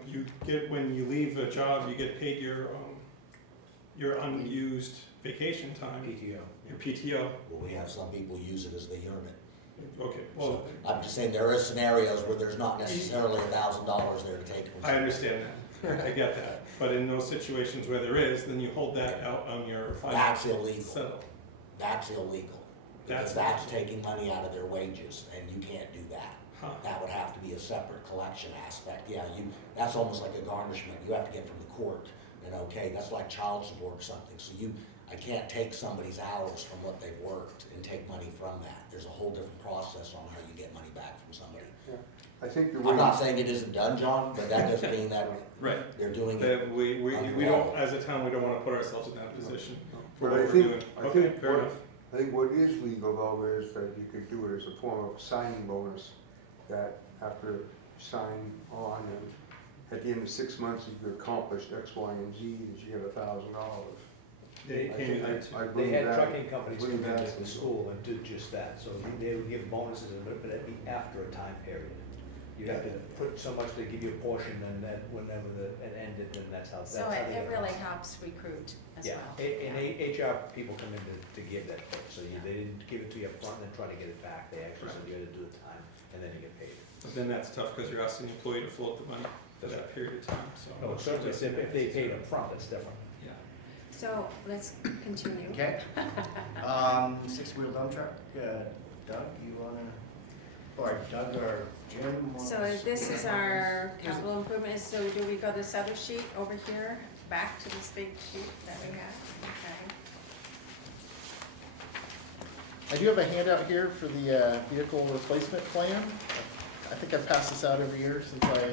you get, when you leave a job, you get paid your unused vacation time, PTO. your PTO. Well, we have some people use it as they earn it. Okay, well, I'm just saying there are scenarios where there's not necessarily $1,000 there to take. I understand that, I get that, but in those situations where there is, then you hold that out on your That's financial illegal. settle. That's illegal. Because that's taking money out of their wages, and you can't do that. Huh. That would have to be a separate collection aspect. Yeah, that's almost like a garnishment you have to get from the court. And okay, that's like child support or something. So I can't take somebody's hours from what they've worked and take money from that. There's a whole different process on how you get money back from somebody. Yeah. I think the way. I'm not saying it isn't done, John, but that doesn't mean that Right. they're doing it. That we under don't, law. as a town, we don't wanna put ourselves in that position for But what I we're think, doing. I Okay, think fair what, enough. I think what is legal though is that you could do it as a form of signing bonus, that after you sign on and at the end of 6 months, if you accomplished X, Y, and Z, that you get $1,000. They, Can't do that too. I They believe had that. trucking companies I come believe into that's the school and do just that, so they would give bonuses, but it'd be after a time period. You have to put so much, they give you a portion, and then whenever it ended, then that's how. So it really helps recruit as Yeah, well. and HR people come in to give that, so they didn't give it to you up front and then try to get it back, they actually said you had to do the time, and then you get paid. But then that's tough, cause you're asking the employee to float the money for that period of time, so. No, certainly, if they paid up front, that's different. Yeah. So let's continue. Okay. Six-wheel dump truck, Doug, you wanna, or Doug or Jim? wants- So this is our capital improvement, so do we go this other sheet over here, back to this big sheet that we have? Okay. I do have a handout here for the vehicle replacement plan. I think I've passed this out every year since I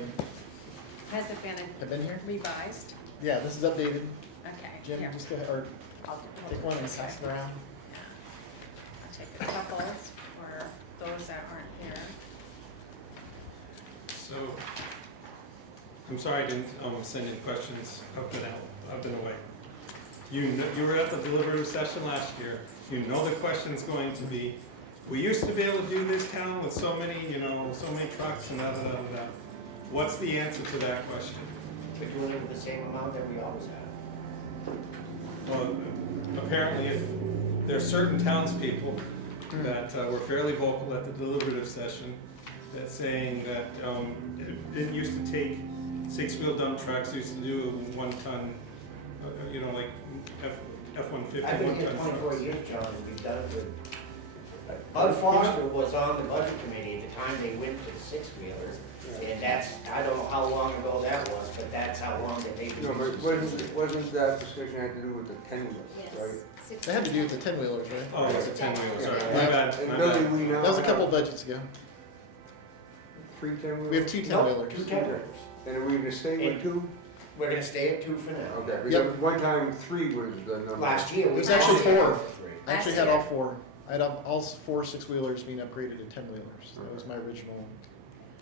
Has it been have been here. revised? Yeah, this is updated. Okay, Jim, here. just go ahead, or I'll take one and this pass way. it around. I'll take a couple for those that aren't here. So, I'm sorry I didn't send in questions. I've been away. You were at the deliberative session last year. You know the question's going to be, we used to be able to do this town with so many trucks and da. What's the answer to that question? We're doing it with the same amount that we always have. Well, apparently if there are certain townspeople that were fairly vocal at the deliberative session that saying that it didn't used to take six-wheel dump trucks, used to do 1 ton, like F-150 I've been 1 here ton 24 trucks. years, John, and we've done it good. Bud Foster was on the budget committee at the time they went to the six-wheelers, and that's, I don't know how long ago that was, but that's how long that they've No, been. but wasn't that discussion had to do with the 10-wheelers, right? Yes. They had to do with the 10-wheelers, right? Oh, it's a 10-wheeler, sorry. Yeah. My bad, And my Billy, bad. we now That was a couple have budgets ago. 3 10-wheelers? We have 2 Nope, 10-wheelers. 2 10-wheelers. And are we gonna stay with 2? We're gonna stay at 2 for now. Okay, because one time 3 was the number. Last year, It we was actually stayed 4. for 3. I actually Last had year. all 4. I had all 4 6-wheelers being upgraded to 10-wheelers. That was my original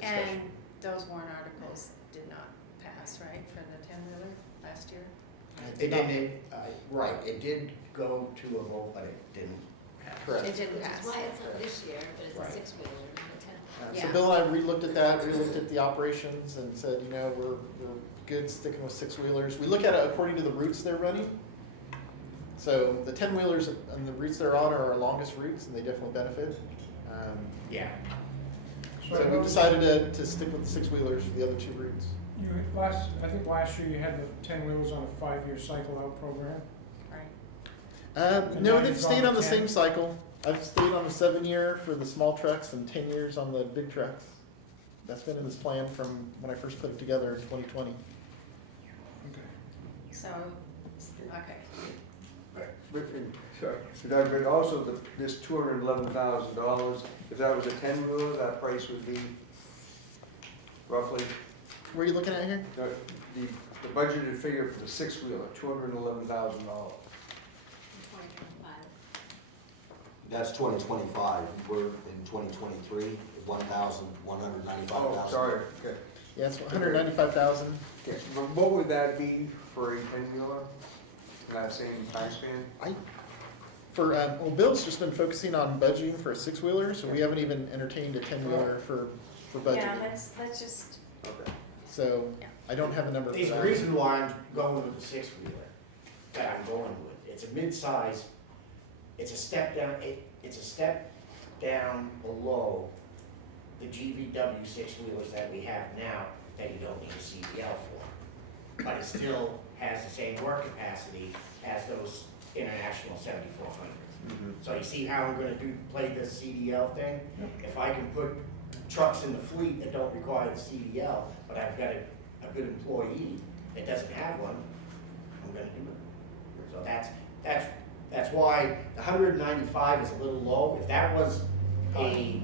discussion. And those warrant articles did not pass, right, for the 10-wheeler last year? It didn't, right, it did go to a vote, but it didn't pass. Correct. It didn't Which pass. is why it's on this year, but it's Right. a six-wheeler, not a 10. So Yeah. Bill and I re-looked at that, re-looked at the operations and said, we're good sticking with 6-wheelers. We look at it according to the routes they're running. So the 10-wheelers and the routes they're on are our longest routes and they definitely benefit. Yeah. So we decided to stick with the 6-wheelers for the other 2 routes. I think last year you had the 10-wheelers on a 5-year cycle out program. Right. And No, now they've you've stayed gone on the 10. same cycle. I've stayed on the 7-year for the small trucks and 10 years on the big trucks. That's been in this plan from when I first put it together in 2020. Okay. So, okay. Sorry. So Doug, but also this $211,000, if that was a 10-wheeler, that price would be roughly, Where are you looking at here? the budgeted figure for the 6-wheeler, $211,000. 2025. That's 2025. We're in 2023, 1,195,000. Oh, sorry, okay. Yeah, it's 195,000. Okay, but what would that be for a 10-wheeler in that same time span? Well, Bill's just been focusing on budgeting for a 6-wheeler, so we haven't even entertained a 10-wheeler for budgeting. Yeah, let's just, Okay. So I don't have a number for There's a that. reason why I'm going with the 6-wheeler, that I'm going with. It's a mid-size, it's a step down below the GVW 6-wheelers that we have now that you don't need a CDL for. But it still has the same work capacity as those international 7400s. So you see how I'm gonna play this CDL thing? If I can put trucks in the fleet that don't require the CDL, but I've got a good employee that doesn't have one, I'm gonna do it. So that's why the 195 is a little low. If that was a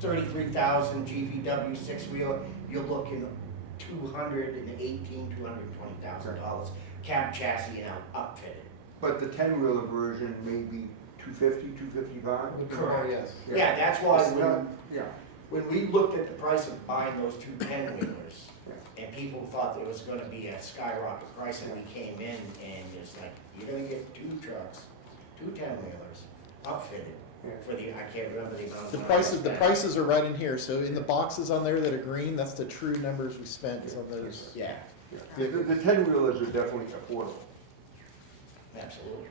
33,000 GVW six-wheeler, you're looking $220,000 cab chassis and outfitted. But the 10-wheeler version may be 250, 255? Correct. Yes. Yeah, that's why It's not- Yeah. when we looked at the price of buying those two 10-wheelers, and people thought there was gonna be a skyrocket price, and we came in and it's like, you're gonna get two trucks, two 10-wheelers, outfitted, for the, I can't remember the amount. The of prices, money the I spent. prices are right in here, so in the boxes on there that are green, that's the true numbers we spent on those. Yeah, The 10-wheelers are definitely affordable. absolutely.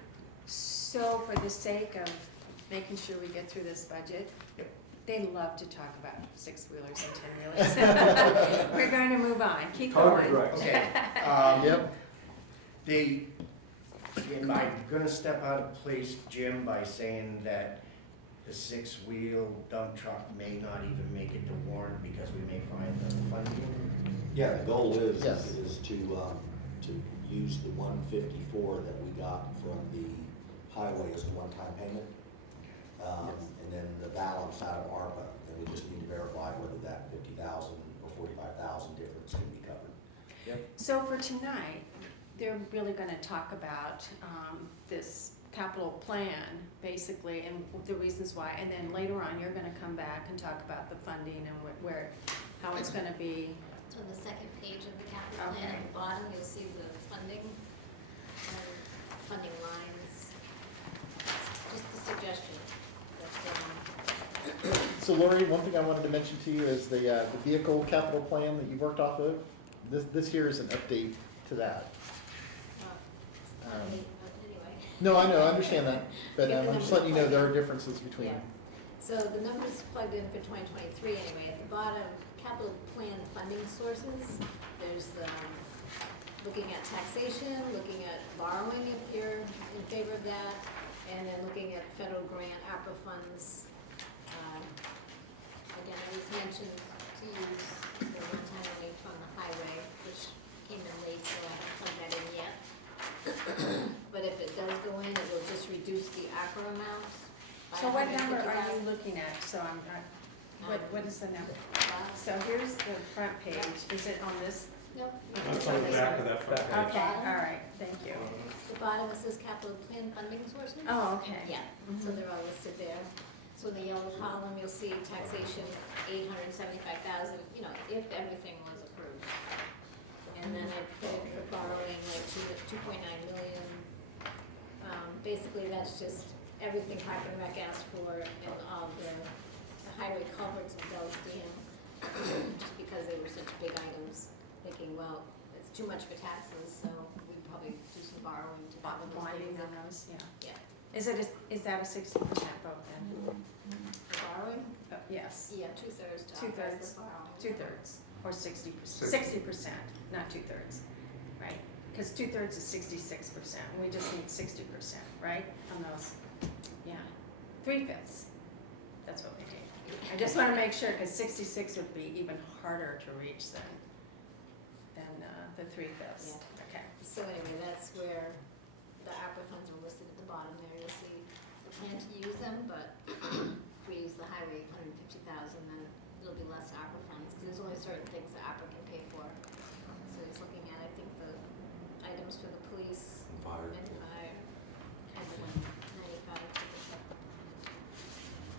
So for the sake of making sure we get through this budget, Yep. they love to talk about six-wheelers and 10-wheelers. We're going to move on, keep going. Okay, Yep. and I'm gonna step out of place, Jim, by saying that the six-wheel dump truck may not even make it to warrant because we may find the funding. Yeah, the goal is Yes. to use the 154 that we got from the highway as a one-time payment. And then the balance out of ARPA, and we just need to verify whether that 50,000 or 45,000 difference can be covered. So for tonight, they're really gonna talk about this capital plan, basically, and the reasons why, and then later on, you're gonna come back and talk about the funding and where, how it's gonna be. So on the second page of the capital plan, Okay. at the bottom, you'll see the funding, funding lines. Just a suggestion. So Lori, one thing I wanted to mention to you is the vehicle capital plan that you've worked off of. This here is an update to that. Anyway. No, I know, I understand that, but Get the I'm just numbers letting you know plugged there in. are differences between Yeah. them. So the numbers plugged in for 2023 anyway, at the bottom, capital plan funding sources, there's the, looking at taxation, looking at borrowing if you're in favor of that, and then looking at federal grant, ARPA funds. Again, I was mentioned to use the one-time money from the highway, which came in late, so I haven't plugged that in yet. But if it does go in, it will just reduce the ARPA amount by So what number are you $150,000. looking at? So I'm, what is the number? Wow. So here's the front page, is it on this? Nope. That's on the back of that front page. Okay, all right, thank you. The bottom, it says capital plan funding sources. Oh, okay. Yeah, so they're all listed there. So in the yellow column, you'll see taxation, 875,000, you know, if everything was approved. And then I put in for borrowing, like 2.9 million. Basically, that's just everything Park and Rec asked for and all the highway culverts and Bell's Dam. Just because they were such big items, thinking, well, it's too much for taxes, so we'd probably do some borrowing to cover those Bonding things. on those, yeah. Yeah. Is that a 60% vote then? Borrowing? Yes, Yeah, 2/3 to Two-thirds. authorize the borrowing. 2/3, or 60%, 60%, not 2/3, right? Because 2/3 is 66%, and we just need 60%, right, on those? Yeah, 3/5, that's what we need. I just want to make sure, because 66 would be even harder to reach than the 3/5. Okay. So anyway, that's where the ARPA funds are listed at the bottom there. You'll see the plan to use them, but if we use the highway 150,000, then it'll be less ARPA funds, because there's only certain things that ARPA can pay for. So he's looking at, I think, the items for the police Fire. and fire, kind of 95.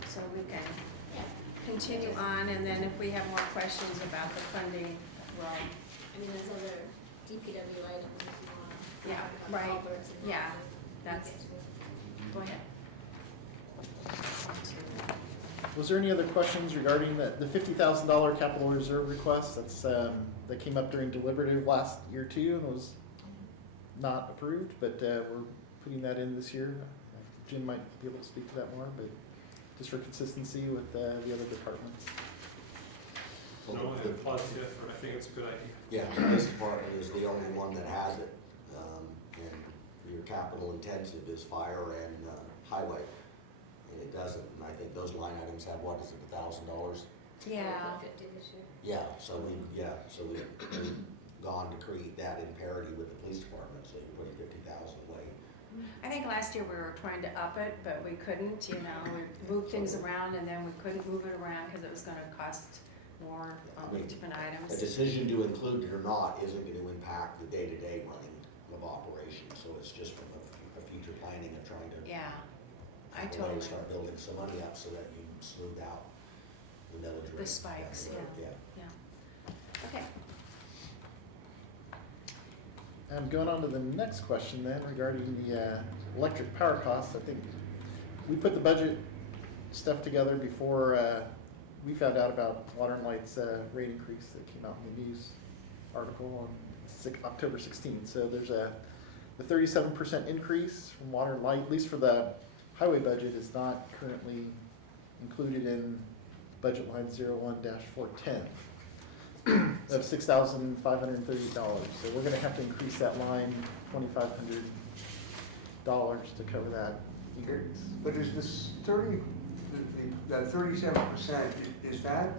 So we can Yeah. continue on, and then if we have more questions about the funding, well, I mean, there's other DPW items if you want. Yeah, talk about right. culverts and Yeah, all that. that's- We'll get to it. go ahead. Was there any other questions regarding the $50,000 capital reserve request? That's, that came up during deliberative last year too and was not approved, but we're putting that in this year. Jim might be able to speak to that more, but just for consistency with the other departments. No, I applaud you for it. I think it's a good idea. Yeah, this department is the only one that has it. And your capital intensive is fire and highway, and it doesn't, and I think those line items have, what is it, $1,000? Yeah, 50 this year. So we've gone to create that in parity with the police department, so you're putting 50,000 away. I think last year we were trying to up it, but we couldn't, you know, we moved things around and then we couldn't move it around because it was gonna cost more on the different A items. decision to include it or not isn't gonna impact the day-to-day running of operations, so it's just from a future planning of trying to Yeah, I have a way totally, to start building some money up so that you smooth out the millage rate. the spikes, down the road. yeah. Okay, Going on to the next question then regarding the electric power costs. I think we put the budget stuff together before we found out about Water and Light's rate increase that came out in the news article on October 16th. So there's the 37% increase from Water and Light, at least for the highway budget, is not currently included in budget line 01-410. Of $6,530. So we're gonna have to increase that line $2,500 to cover that increase. But is this that 37%, is that,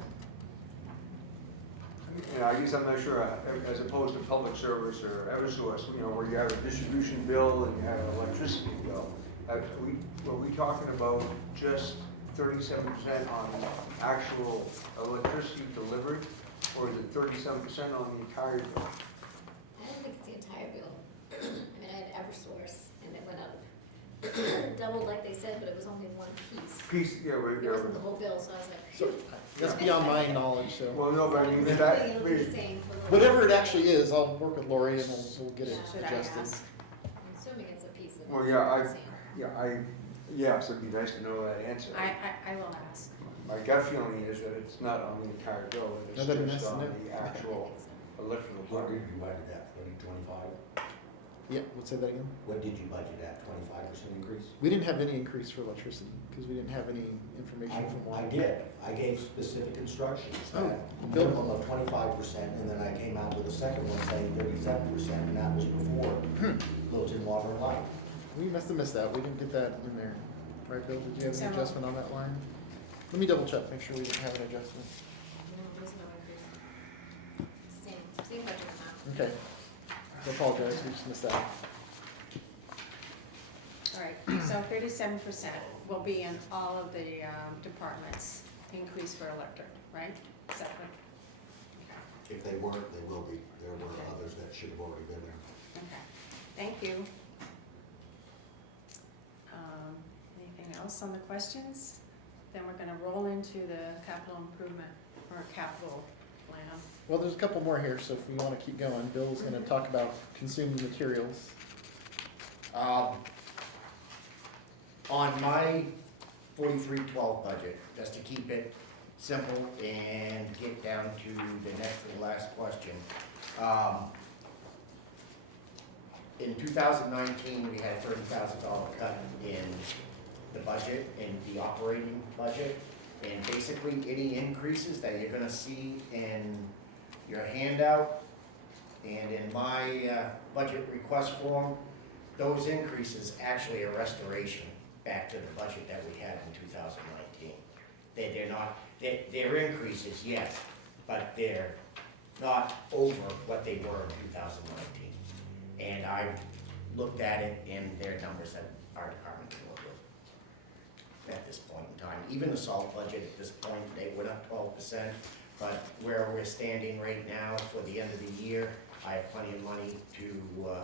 you know, I guess I'm not sure, as opposed to public service or Eversource, you know, where you have a distribution bill and you have an electricity bill. Are we talking about just 37% on actual electricity delivered? Or is it 37% on the entire bill? I don't think it's the entire bill. I mean, I had Eversource and it went up, doubled like they said, but it was only one piece. It wasn't the whole bill, so I was like. So that's beyond my knowledge, so. Well, no, but I mean, It's that, really the same for the. Whatever it actually is, I'll work with Lori and we'll get it should I adjusted. ask? I'm assuming it's a piece of. well, yes, it'd be nice to know that answer. I will ask. My gut feeling is that it's not on the entire bill, it's That'd be just nice to on know. the actual electrical What part. did you budget at, 25? Yeah, let's say that again. What did you budget at, 25% increase? We didn't have any increase for electricity because we didn't have any information from I Water. did, I gave specific instructions, Oh, that Bill. minimum of 25%, and then I came out with a second one saying 37%, and that was before Littleton Water and Light. We must have missed that. We didn't get that in there. Right, Bill? Did you have So- an adjustment on that line? Let me double check, make sure we didn't have an adjustment. No, there's no increase. Same budget amount. Okay. I apologize, we just missed that. All right, so 37% will be in all of the departments, increase for electric, right? Is that what? If they weren't, they will be. There were others that should have already been there. Okay, thank you. Anything else on the questions? Then we're gonna roll into the capital improvement or capital plan. Well, there's a couple more here, so if we want to keep going, Bill's going to talk about consuming materials. On my 4312 budget, just to keep it simple and get down to the next to the last question. In 2019, we had a $30,000 cut in the budget, in the operating budget. And basically, any increases that you're gonna see in your handout and in my budget request form, those increases actually are restoration back to the budget that we had in 2019. They're not, they're increases, yes, but they're not over what they were in 2019. And I've looked at it in their numbers that our department can work with at this point in time. Even the salt budget at this point, they went up 12%, but where we're standing right now for the end of the year, I have plenty of money to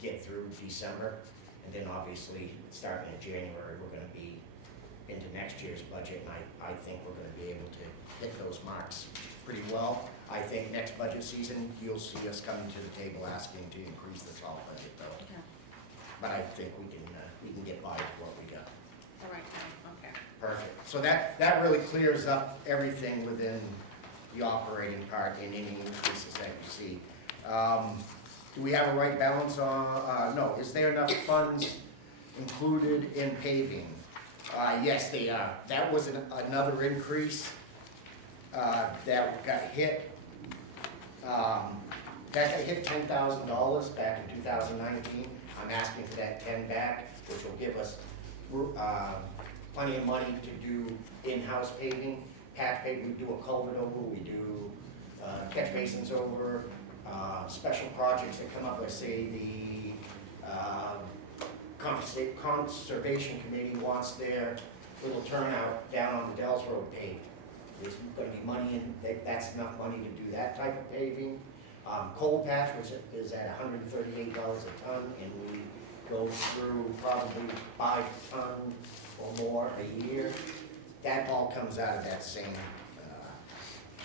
get through December. And then obviously, starting in January, we're gonna be into next year's budget, and I think we're gonna be able to hit those marks pretty well. I think next budget season, you'll see us coming to the table asking to increase the salt budget though. Okay, But I think we can get by with what we got. all right, okay. Perfect. So that really clears up everything within the operating part and any increases that you see. Do we have a right balance on, no, is there enough funds included in paving? Yes, they are. That was another increase that got hit. That got hit $10,000 back in 2019. I'm asking for that 10 back, which will give us plenty of money to do in-house paving, patch paving, we do a culvert over, we do catch basins over, special projects that come up, let's say the Conservation Committee wants their little turnout down on the Dells Road paved. There's gonna be money that's enough money to do that type of paving. Coal patch, which is at $138 a ton, and we go through probably 5 ton or more a year. That all comes out of that same,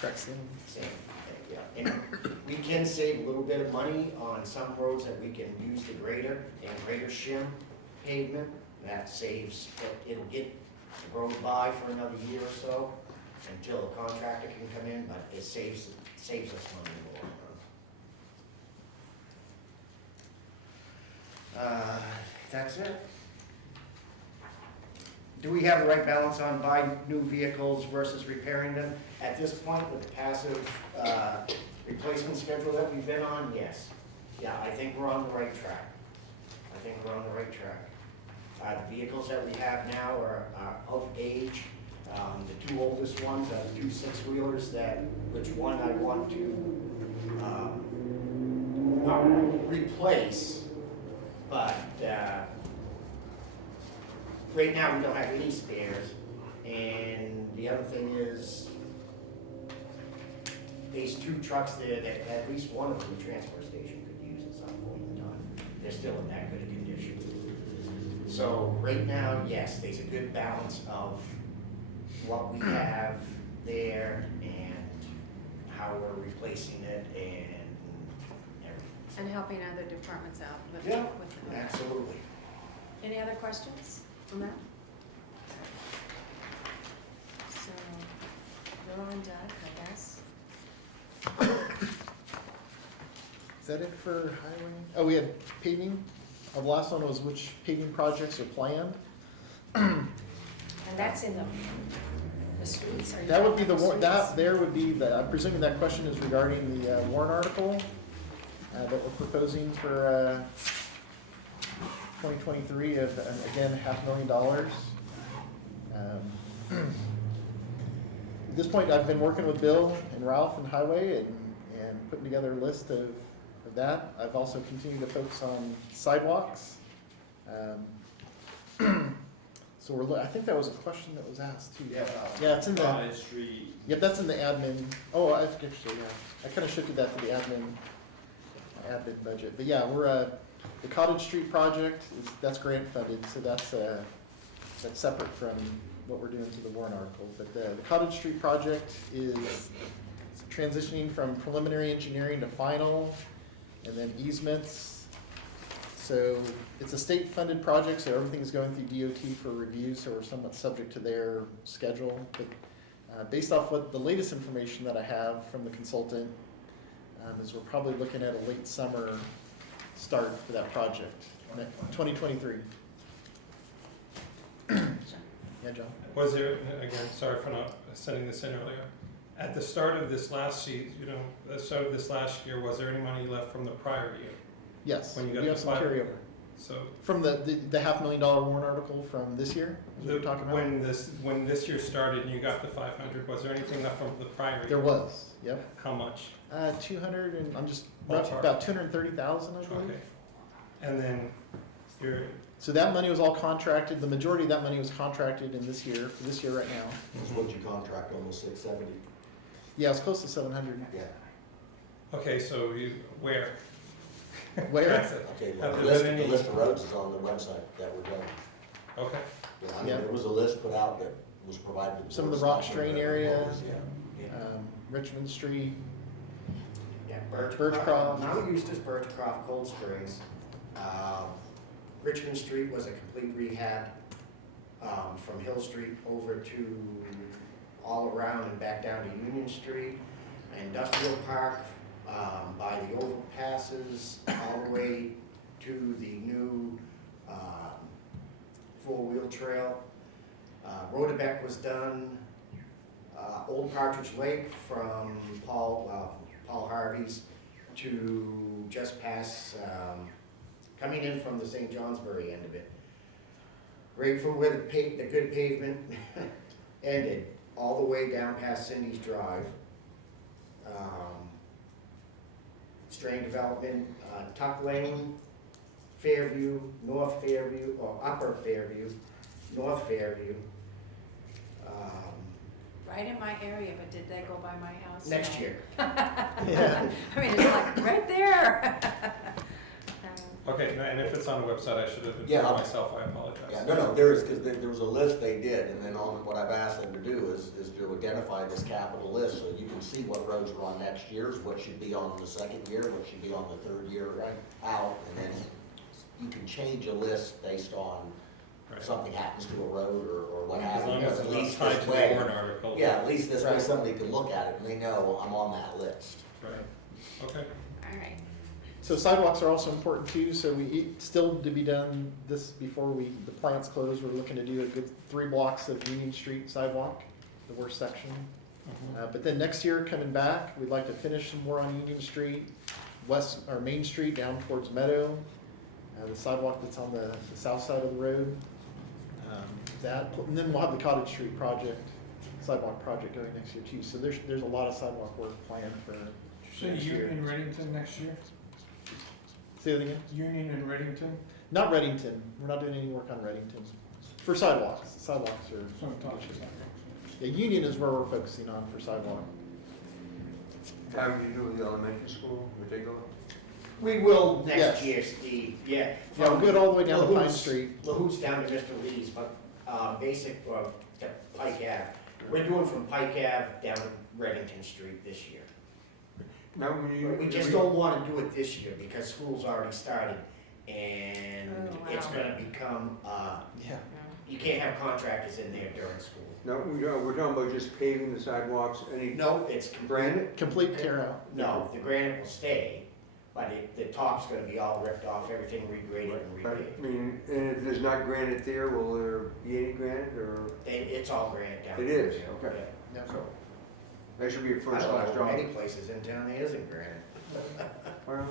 same thing, yeah. And we can save a little bit of money on some roads that we can use the grader and grader shim pavement. That saves, it'll get the road by for another year or so until a contractor can come in, but it saves us money in the long run. That's it. Do we have the right balance on buying new vehicles versus repairing them? At this point, with the passive replacement schedule that we've been on, yes. Yeah, I think we're on the right track. The vehicles that we have now are of age. The 2 oldest ones are the 2 6-wheelers which one I want to not replace, but right now we don't have any spares. And the other thing is, these 2 trucks there, that at least one of them the transfer station could use at some point in time. They're still in that good a condition. So right now, yes, there's a good balance of what we have there and how we're replacing it and everything. And helping other departments out with, Yeah, with them. absolutely. Any other questions on that? So, you're on Doug, I guess. Is that it for highway? Oh, we had paving. The last one was which paving projects are planned. And that's in the streets, or? That would be the warrant, that there would be the, I'm presuming that question is regarding the warrant article that we're proposing for 2023 of, again, $500,000. At this point, I've been working with Bill and Ralph and Highway and putting together a list of that. I've also continued to focus on sidewalks. So I think that was a question that was asked too. Yeah, it's in the. Granite Street. Yep, that's in the admin. Oh, I actually, yeah. I kind of shifted that to the admin budget. But yeah, we're, the Cottage Street project, that's grant funded, so that's separate from what we're doing to the warrant article. But the Cottage Street project is transitioning from preliminary engineering to final, and then easements. So it's a state-funded project, so everything's going through DOT for review, so we're somewhat subject to their schedule. But based off what the latest information that I have from the consultant, is we're probably looking at a late summer start for that project, 2023. Yeah, John? Was there, again, sorry for not sending this in earlier, at the start of this last year, was there any money left from the prior year? Yes, When you got we have the some five- carryover. So From the $500,000 warrant article from this year, is what we're talking about? when this year started and you got the 500, was there anything left from the prior year? There was, yep. How much? 200 and, I'm just, Ballpark. about 230,000, I believe. Okay. And then you're, So that money was all contracted, the majority of that money was contracted in this year, for this year right now. That's what you contract, almost 670. Yeah, it's close to 700. Yeah. okay, so where? Where? Okay, Have well, there been the any- list of roads is on the website that we're done. Okay. Yeah, I mean, Yeah. there was a list put out that was provided. to the Some of the board rock staff strain and area. everyone. Yeah. Richmond Street. Yeah, Birchcroft. Now Eustis, Birchcroft, Cold Springs. Richmond Street was a complete rehab, from Hill Street over to all around and back down to Union Street. Industrial Park, by the overpasses, all the way to the new, 4-wheel trail. Rhodebeck was done. Old Partridge Lake from Paul Harvey's to just past, coming in from the St. Johnsbury end of it. right from where the good pavement ended, all the way down past Cindy's Drive. Strain development, Tuck Lane, Fairview, North Fairview, or Upper Fairview, North Fairview. Right in my area, but did they go by my house? Next No. year. Yeah. I mean, it's like right there. Okay, and if it's on the website, I should have Yeah. informed myself, I apologize. Yeah, no, there is, because there was a list they did, and then on, what I've asked them to do is to identify this capital list, so you can see what roads are on next year's, what should be on the second year, what should be on the third year out, and then you can change a list based on Right. something happens to a road or what As long happens. as At it's least not tied this to the way, warrant article. yeah, at least this way Right. somebody can look at it and they know I'm on that list. Right, okay. All right. So sidewalks are also important too, so still to be done this before the plant's close, we're looking to do a good 3 blocks of Union Street sidewalk, the worst section. But then next year, coming back, we'd like to finish some more on Union Street, Main Street down towards Meadow, the sidewalk that's on the south side of the road. And then we'll have the Cottage Street sidewalk project going next year too. So there's a lot of sidewalk work planned for Did you next say year. Union and Reddington next year? Say that again? Union and Reddington? Not Reddington, we're not doing any work on Reddington. For sidewalks, sidewalks are. That's what I'm talking about. Yeah, Union is where we're focusing on for sidewalk. How do you do with the elementary school in particular? We will Yes. next year, Steve, yeah. Yeah, we'll go all the way down to Pine Lahoots- Street. Lahoots down to Mr. Lee's, but, to Pike Ave. We're doing from Pike Ave down to Reddington Street this year. Now, when you. But we just don't wanna do it this year because school's already started and Oh, wow. it's gonna become, Yeah. you can't have contractors in there during school. No, we're talking about just paving the sidewalks, any. No, it's Granite? Complete tear out. No, the granite will stay, but the top's gonna be all ripped off, everything regraded and But, repaved. I mean, and if there's not granite there, will there be any granite, or? It's all granite down It there. is, okay. Yeah. Yeah. So, that should be a I first don't class know, job. many places in town there isn't granite. Well,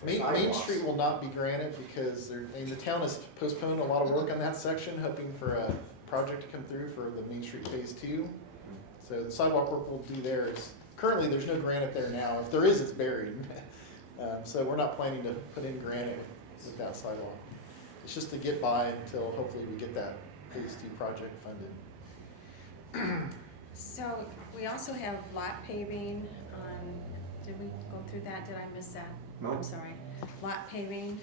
For Main sidewalks. Street will not be granite because the town has postponed a lot of work on that section, hoping for a project to come through for the Main Street Phase 2. So the sidewalk work we'll do there is, currently there's no granite there now. If there is, it's buried. So we're not planning to put in granite with that sidewalk. It's just to get by until hopefully we get that Phase 2 project funded. So we also have lot paving on, did we go through that? Did I miss that? No. I'm sorry. Lot paving,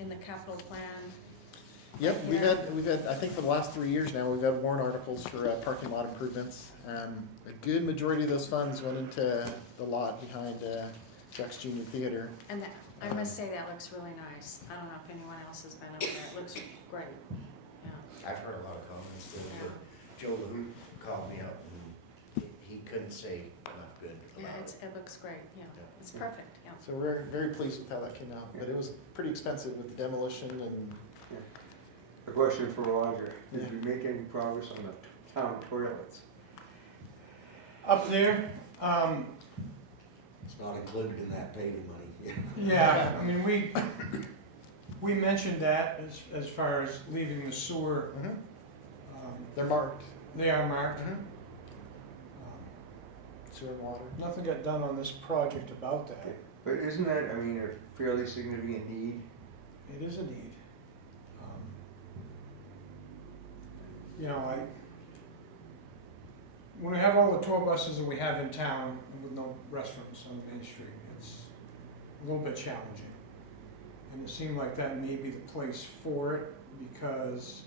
in the capital plan. Yep, we've Yeah. had, I think for the last 3 years now, we've had warrant articles for parking lot improvements. A good majority of those funds went into the lot behind Jack's Junior Theater. And that, I must say, that looks really nice. I don't know if anyone else has been over there. It looks great. Yeah. I've heard a lot of comments too. Joe LaHoot called me up and he couldn't say enough good Yeah, about it. it looks great, yeah. Yeah. It's perfect, yeah. So we're very pleased with how that came out, but it was pretty expensive with the demolition and, a question for Roger. Did Yeah. you make any progress on the town toilets? Up there, It's not included in that paving money. yeah, I mean, we mentioned that as far as leaving the sewer, they're marked, they are marked. sewer and water. Nothing got done on this project about that. But isn't that, I mean, a fairly significant need? It is a need. You know, when we have all the tour buses that we have in town with no restaurants on Main Street, it's a little bit challenging. And it seemed like that may be the place for it because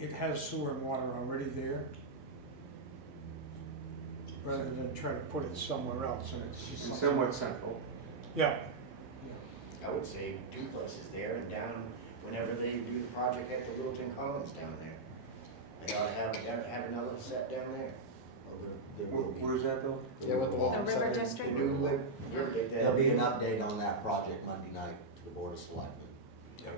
it has sewer and water already there. Rather than try to put it somewhere else and it's just It's something. somewhat central. Yeah. I would say duplex is there and down whenever they do the project at the Littleton Commons down there. They ought to have another set down there. Where's that, Bill? Yeah, with the The Welcome River Center. District? The new There'll be an update on that project Monday night to the Board of Selectmen,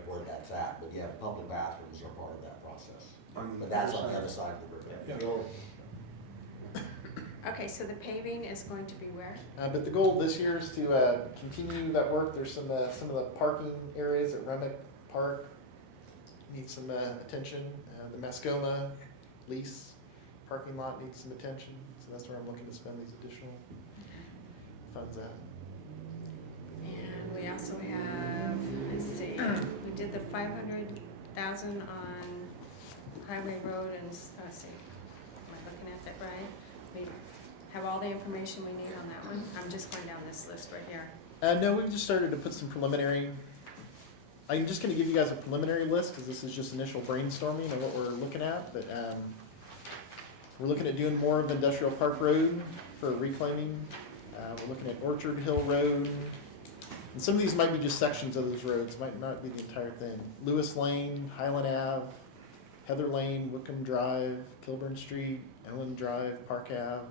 where that's at, but yeah, public bathrooms are part of that process. But that's on the other side of the river. Yeah. Okay, so the paving is going to be where? But the goal this year is to continue that work. There's some of the parking areas at Remick Park needs some attention. The Mascoma lease parking lot needs some attention, so that's where I'm looking to spend these additional funds at. And we also have, let's see, we did the 500,000 on highway, road, and, let's see, am I looking at that right? We have all the information we need on that one. I'm just going down this list right here. No, we've just started to put some preliminary, I'm just gonna give you guys a preliminary list, because this is just initial brainstorming of what we're looking at, but, we're looking at doing more of Industrial Park Road for reclaiming. We're looking at Orchard Hill Road, and some of these might be just sections of those roads, might not be the entire thing. Lewis Lane, Highland Ave, Heather Lane, Wickham Drive, Kilburn Street, Ellen Drive, Park Ave,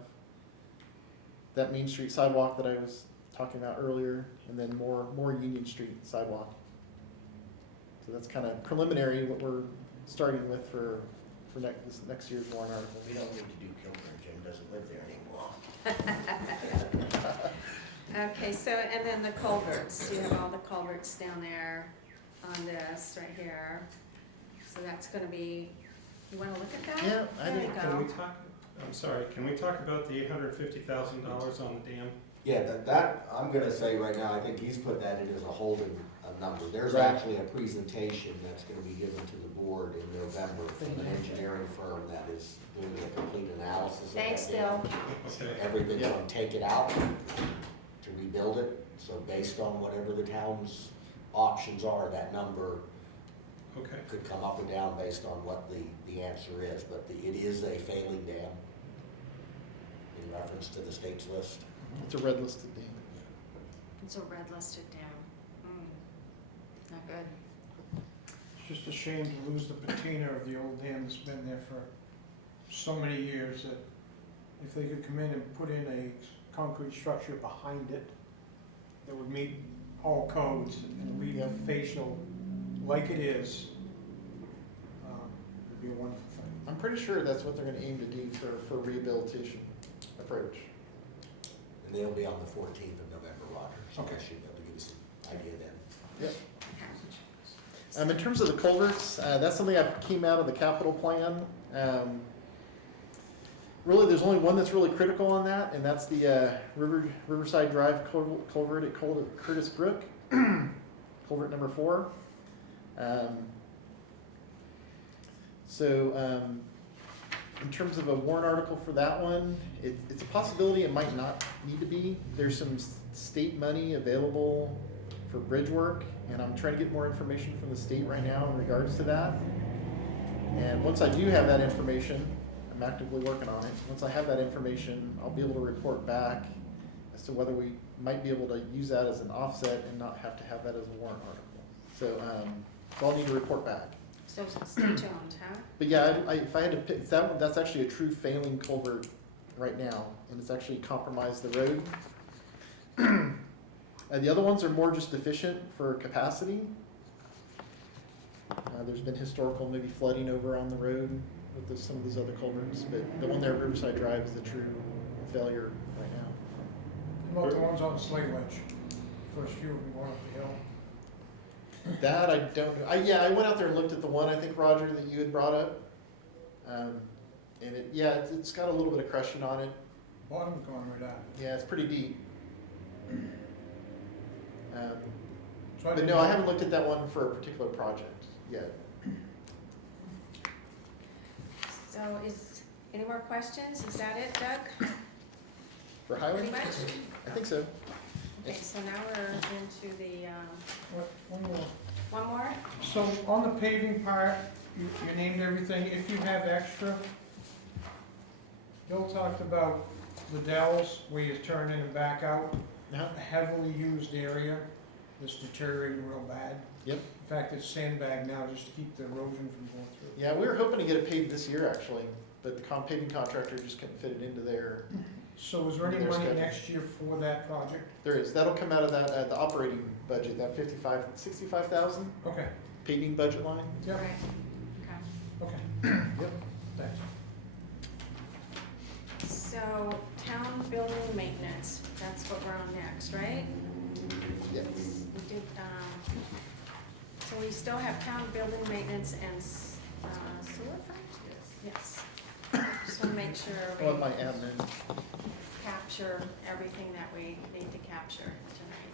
that Main Street sidewalk that I was talking about earlier, and then more Union Street sidewalk. So that's kind of preliminary, what we're starting with for next year's warrant article. We don't need to do Kilburn, Jim doesn't live there anymore. Okay, so, and then the culverts, you have all the culverts down there on this right here. So that's gonna be, you wanna look at that? Yeah, I There you think- Can we go. talk, I'm sorry, can we talk about the $850,000 on the dam? Yeah, that, I'm gonna say right now, I think he's put that in as a holding number. There's Right. actually a presentation that's gonna be given to the board in November from an engineering firm that is doing a complete analysis of that. Thanks, dam. Bill. Okay. Everything's Yeah. gonna take it out to rebuild it, so based on whatever the town's options are, that number Okay. could come up or down based on what the answer is, but it is a failing dam in reference to the state's list. It's a red listed dam. It's a red listed down. Not good. It's just a shame to lose the patina of the old dam that's been there for so many years, that if they could come in and put in a concrete structure behind it that would meet all codes and leave the facial like it is, it'd be a wonderful thing. I'm pretty sure that's what they're gonna aim to do for rehabilitation approach. And they'll be on the 14th of November, Roger, so I Okay. should be able to give you some idea then. Yep. In terms of the culverts, that's something that came out of the capital plan. Really, there's only one that's really critical on that, and that's the Riverside Drive culvert at Curtis Brook, culvert number 4. In terms of a warrant article for that one, it's a possibility, it might not need to be. There's some state money available for bridge work, and I'm trying to get more information from the state right now in regards to that. And once I do have that information, I'm actively working on it. Once I have that information, I'll be able to report back as to whether we might be able to use that as an offset and not have to have that as a warrant article. So I'll need to report back. So stay tuned, huh? But yeah, if I had to pick, that's actually a true failing culvert right now, and it's actually compromised the road. The other ones are more just deficient for capacity. There's been historical maybe flooding over on the road with some of these other culverts, but the one there at Riverside Drive is the true failure right now. What about the ones on the Slate Ledge? First few of them going up the hill. That I don't know. I went out there and looked at the one, I think, Roger, that you had brought up. And it's got a little bit of crushing on it. Bottom's going right out. Yeah, it's pretty deep. So But no, I haven't looked at that one for a particular project yet. So any more questions? Is that it, Doug? For highway? Pretty much? I think so. Okay, so now we're into the, One more. one more? So on the paving part, you named everything. If you have extra, Bill talked about the Dells, where you turn in and back out. Uh-huh. A heavily used area that's deteriorating real bad. Yep. In fact, it's sandbagged now just to keep the erosion from going through. Yeah, we were hoping to get it paved this year, actually, but the paving contractor just couldn't fit it into their. So is there any Their money schedule. next year for that project? There is. That'll come out of that the operating budget, that 65,000 Okay, paving budget line. yep, Okay. okay, Yep. thanks. So town building maintenance, that's what we're on next, right? Yes. We did, So we still have town building maintenance and sewer fund? Yes. Just wanna make sure Well, we my admin, capture everything that we need to capture tonight.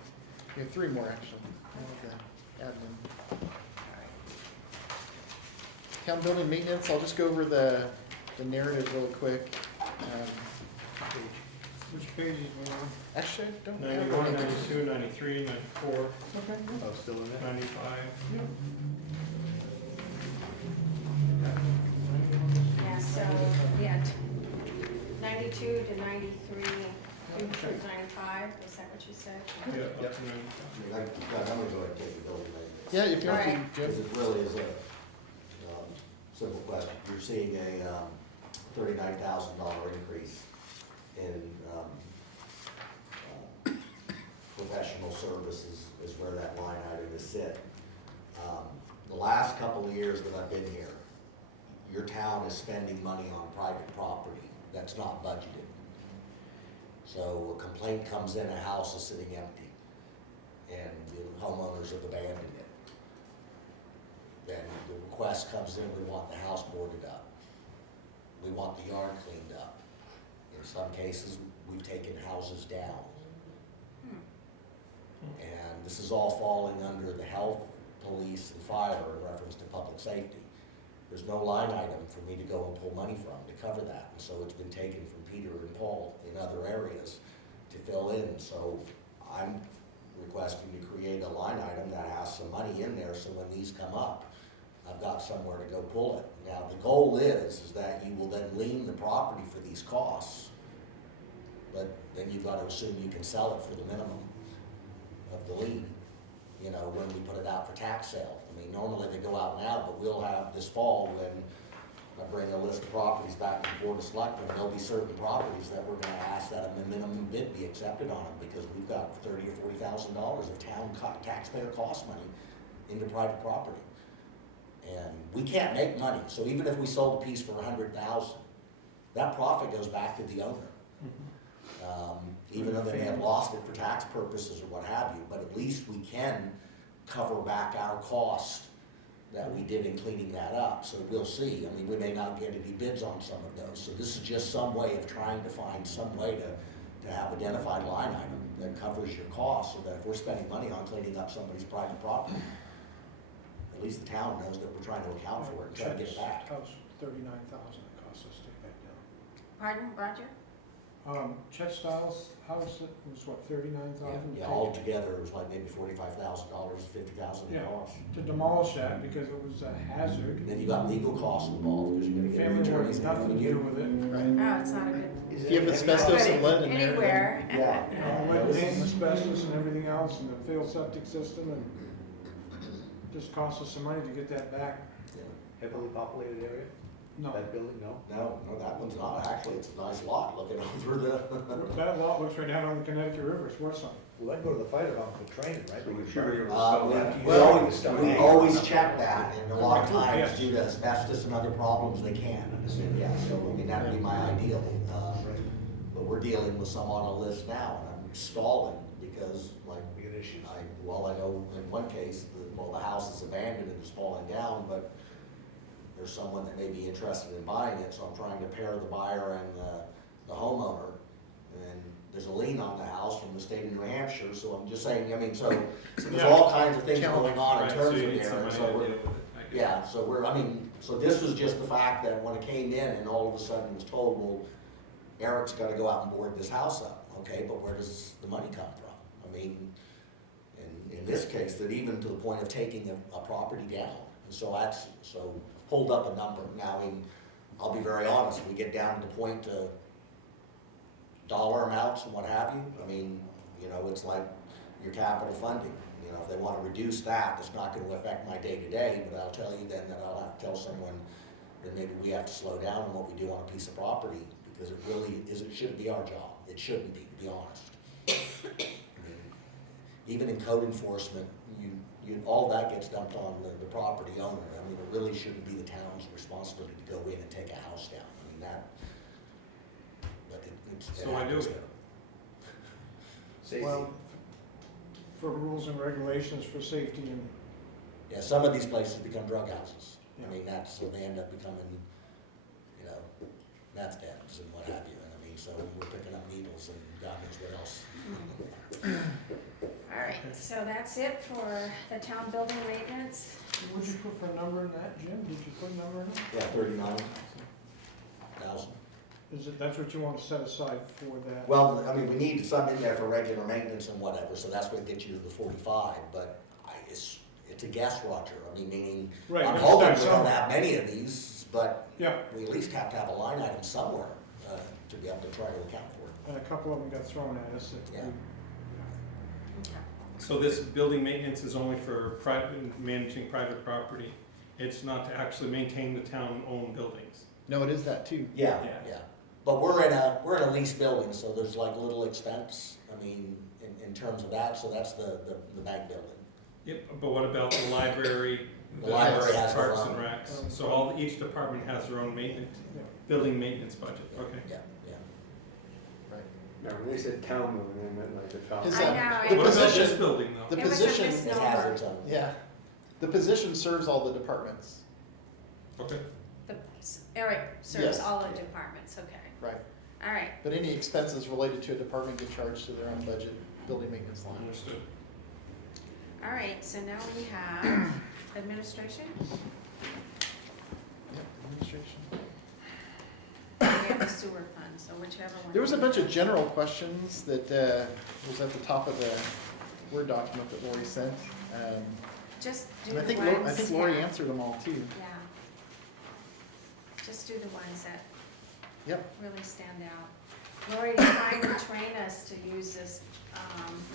we have 3 more actually. I love that, admin. Town building maintenance, I'll just go over the narrative real quick. Which page is it on? Actually, I don't have 91, anything. 92, 93, 94, Okay. Oh, still in there? 95. Yeah, so, yeah, 92 to 93, through 95, is that what you said? Yeah, up to 95. I mean, I'm gonna go ahead and take the building maintenance. Yeah, if you want to, Alright. Because Jim. it really is a simple question. You're seeing a $39,000 increase in professional services is where that line item is sit. The last couple of years that I've been here, your town is spending money on private property that's not budgeted. So a complaint comes in, a house is sitting empty, and the homeowners have abandoned it. Then the request comes in, we want the house boarded up. We want the yard cleaned up. In some cases, we've taken houses down. And this is all falling under the health, police, and fire in reference to public safety. There's no line item for me to go and pull money from to cover that. And so it's been taken from Peter and Paul in other areas to fill in. So I'm requesting to create a line item that has some money in there, so when these come up, I've got somewhere to go pull it. Now, the goal is that you will then lien the property for these costs, but then you've got to assume you can sell it for the minimum of the lien, you know, when we put it out for tax sale. I mean, normally they go out now, but we'll have this fall when I bring a list of properties back to the Board of Selectmen, there'll be certain properties that we're gonna ask that a minimum bid be accepted on them, because we've got $30,000 or $40,000 of town taxpayer cost money into private property. And we can't make money, so even if we sold a piece for $100,000, that profit goes back to the owner. Even though they may have lost it for tax purposes or what have you, but at least we can cover back our cost that we did in cleaning that up. So we'll see. I mean, we may not get any bids on some of those. So this is just some way of trying to find some way to have identified line item that covers your costs, so that if we're spending money on cleaning up somebody's private property, at least the town knows that we're trying to account for it and try to get it back. House, 39,000 it cost us to take that down. Pardon, Roger? Chet Stiles' house, it was what, 39,000? Yeah, altogether, it was like maybe $45,000, $50,000. Yeah. To demolish that because it was a hazard. And then you got legal costs involved, because you're gonna get Family attorneys wanted nothing to do with it. Oh, it's not a good. Is If you have it- asbestos and lead in there. Anywhere. Yeah. Lead paint, asbestos and everything else, and the failed septic system, and just cost us some money to get that back. Heavily populated area? No, That building, no? No, that one's not. Actually, it's a nice lot looking over the. that lot looks right down on the Connecticut River, it's worth something. Well, I'd go to the fire department for training, right? So we Because should be able to Uh, sell we, that. we always, we Yeah. always check that, and a lot of times Yes. due to asbestos and other problems, they can. Yeah, so I mean, that'd be my ideal. But we're dealing with some on a list now, and I'm stalling because like, We get issues. I know in one case, the house is abandoned and is falling down, but there's someone that may be interested in buying it, so I'm trying to pair the buyer and the homeowner. And there's a lien on the house from the state of New Hampshire, so I'm just saying, I mean, so there's all kinds of things going on in Right, so terms you of need some there, money so to we're, deal with it, I get it. yeah, so we're, I mean, so this was just the fact that when it came in and all of a sudden was told, well, Eric's gotta go out and board this house up, okay, but where does the money come from? I mean, in this case, that even to the point of taking a property down, and so pulled up a number. Now, I mean, I'll be very honest, we get down to the point to dollar amounts and what have you. I mean, you know, it's like your capital funding. You know, if they want to reduce that, it's not going to affect my day-to-day, but I'll tell you then that I'll have to tell someone that maybe we have to slow down on what we do on a piece of property, because it really is, it shouldn't be our job. It shouldn't be, to be honest. I mean, even in code enforcement, all that gets dumped on the property owner. I mean, it really shouldn't be the town's responsibility to go in and take a house down. I mean, but it So I do happens. it. Safety. Well, for rules and regulations for safety and Yeah, some of these places become drug houses. Yeah. I mean, so they end up becoming, you know, meth dens and what have you. And I mean, so we're picking up needles and God knows what else. All right, so that's it for the town building maintenance. What'd you put for a number in that, Jim? Did you put a number in it? Yeah, 39,000. Is it, that's what you want to set aside for that? Well, I mean, we need some in there for regular maintenance and whatever, so that's what gets you to the 45, but it's a guess, Roger. I mean, meaning, Right, I'm but hoping we start don't somewhere. have many of these, but Yeah, we at least have to have a line item somewhere to be able to try to account for it. and a couple of them got thrown at us. That Yeah. So this building maintenance is only for managing private property. It's not to actually maintain the town-owned buildings. No, it is that too. Yeah, Yeah. yeah. But we're in a leased building, so there's like little expense, I mean, in terms of that, so that's the bank building. Yep, but what about the library? The library has their Parks and own. Recs, so each department has their own maintenance, Yeah. building maintenance budget, okay. Yeah, yeah. Right. Now, when they said town building, they meant like the town. His, I know, the it What about this position, building though? the It was a position, It has misnomer. its own. yeah, the position serves all the departments, Okay. Eric serves Yes. all the departments, okay. right? All right, But any expenses related to a department get charged to their own budget, building maintenance line. Understood. all right, so now we have administration. Yep, administration. We have the sewer fund, so whichever one. There was a bunch of general questions that was at the top of the Word document that Lori sent. Just do And the I think, ones. I think Lori yeah. answered them all too. Yeah. Just do the ones that Yep. really stand out. Lori, trying to train us to use this,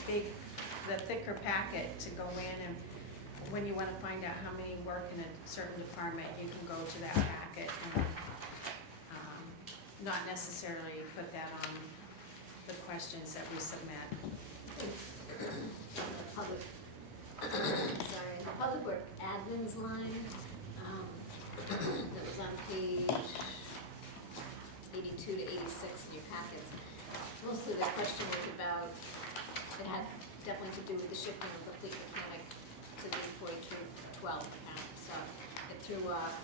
the thicker packet to go in, and when you wanna find out how many work in a certain department, you can go to that packet and, not necessarily put that on the questions that we submit. Public, sorry, the public work admins line, that was on page 82 to 86 in your packets. Mostly the question was about, it had definitely to do with the shifting of the fleet mechanic to the 4212 account. So it threw off,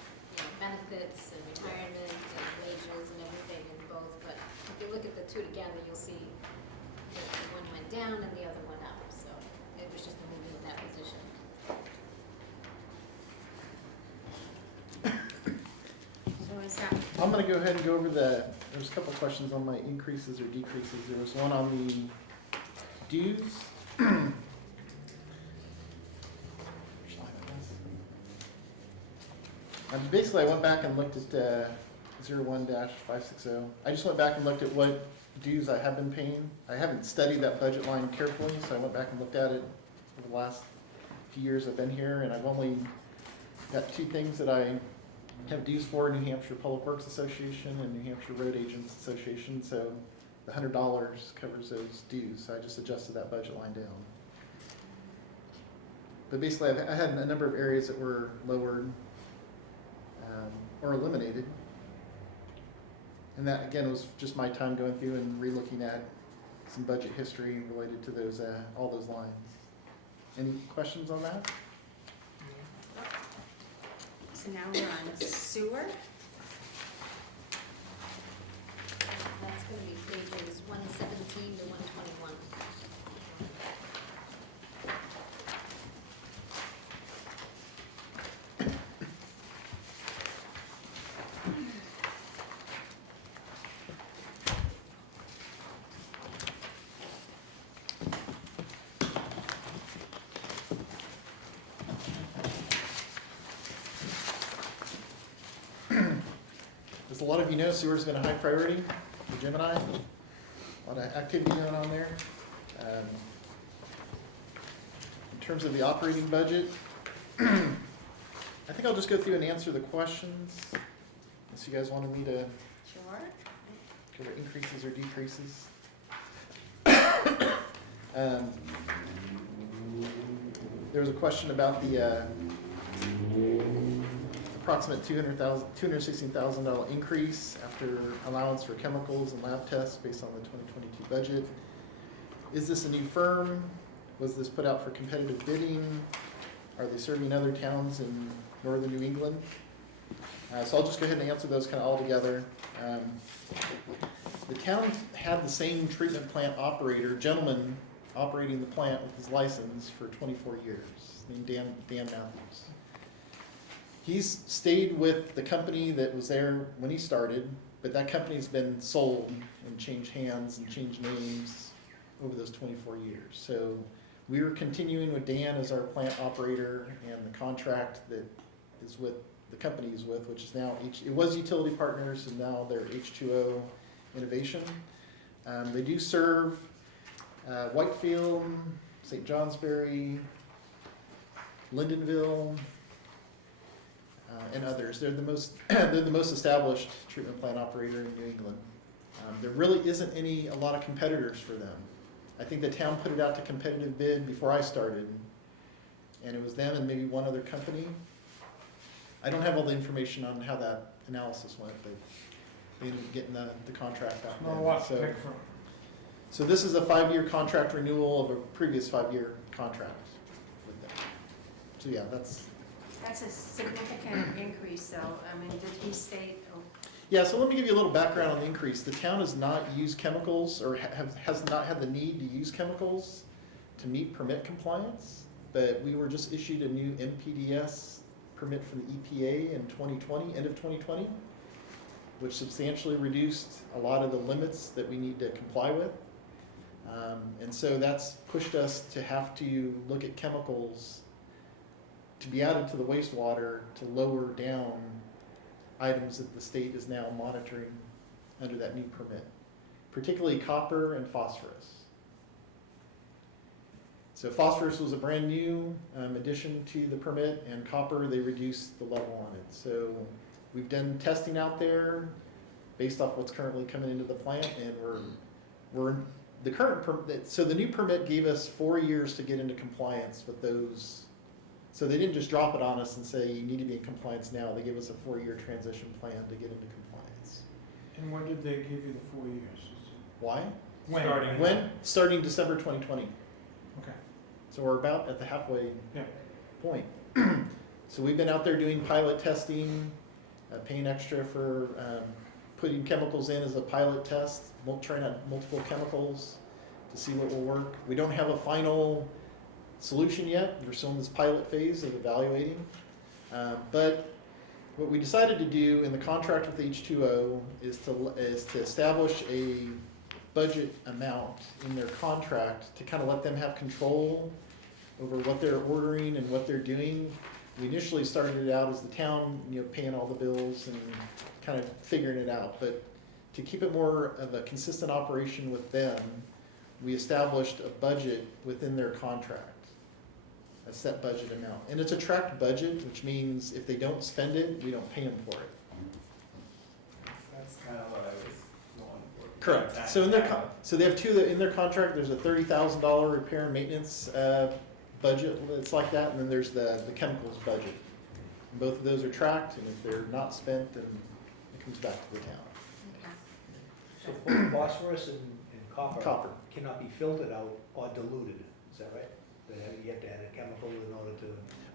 benefits and retirement and wages and everything in both. But if you look at the two together, you'll see that one went down and the other went up. So it was just a movement of that position. So is that, I'm gonna go ahead and go over there's a couple questions on my increases or decreases. There was one on the dues. Basically, I went back and looked at 01-560. I just went back and looked at what dues I have been paying. I haven't studied that budget line carefully, so I went back and looked at it over the last few years I've been here, and I've only got two things that I have dues for: New Hampshire Public Works Association and New Hampshire Road Agents Association. So the $100 covers those dues. So I just adjusted that budget line down. But basically, I had a number of areas that were lowered or eliminated. And that, again, was just my time going through and re-looking at some budget history related to those, all those lines. Any questions on that? so now we're on sewer. That's gonna be pages 117 to 121. As a lot of you know, sewer's been a high priority for Jim and I. A lot of activity going on there. In terms of the operating budget, I think I'll just go through and answer the questions, unless you guys wanted me to Sure. cover increases or decreases. There was a question about the approximate $216,000 increase after allowance for chemicals and lab tests based on the 2022 budget. Is this a new firm? Was this put out for competitive bidding? Are they serving other towns in northern New England? So I'll just go ahead and answer those kind of all together. The town had the same treatment plant operator, gentleman operating the plant with his license for 24 years, named Dan Matthews. He's stayed with the company that was there when he started, but that company's been sold and changed hands and changed names over those 24 years. So we are continuing with Dan as our plant operator, and the contract that is with the company is with, which is now it was Utility Partners, and now they're H2O Innovation. They do serve Whitefield, St. Johnsbury, Lindenville, and others. They're the most established treatment plant operator in New England. There really isn't a lot of competitors for them. I think the town put it out to competitive bid before I started, and it was them and maybe one other company. I don't have all the information on how that analysis went, but they ended up getting the contract out Not a then. lot to pick from. So this is a 5-year contract renewal of a previous 5-year contract with them. So yeah, that's That's a significant increase, though. I mean, did he state, yeah. So let me give you a little background on the increase. The town has not used chemicals, or has not had the need to use chemicals to meet permit compliance. But we were just issued a new MPDS permit from the EPA in 2020, end of 2020, which substantially reduced a lot of the limits that we need to comply with. And so that's pushed us to have to look at chemicals to be added to the wastewater to lower down items that the state is now monitoring under that new permit, particularly copper and phosphorus. So phosphorus was a brand new addition to the permit, and copper, they reduced the level on it. So we've done testing out there based off what's currently coming into the plant, and we're the current permit. So the new permit gave us 4 years to get into compliance with those. So they didn't just drop it on us and say you need to be in compliance now. They gave us a 4-year transition plan to get into compliance. And when did they give you the 4 years? Why? When? Starting December 2020. Okay. So we're about at the halfway Yeah. point. So we've been out there doing pilot testing, paying extra for putting chemicals in as a pilot test, trying out multiple chemicals to see what will work. We don't have a final solution yet. We're still in this pilot phase of evaluating. But what we decided to do in the contract with H2O is to establish a budget amount in their contract to kind of let them have control over what they're ordering and what they're doing. We initially started it out as the town, paying all the bills and kind of figuring it out. But to keep it more of a consistent operation with them, we established a budget within their contract, a set budget amount. And it's a tracked budget, which means if they don't spend it, we don't pay them for it. That's kind of what I was going for. Correct. So so they have two in their contract. There's a $30,000 repair and maintenance budget that's like that, and then there's the chemicals budget. And both of those are tracked, and if they're not spent, then it comes back to the town. okay. So phosphorus and copper Copper. cannot be filtered out or diluted, is that right? You have to add a chemical in order to.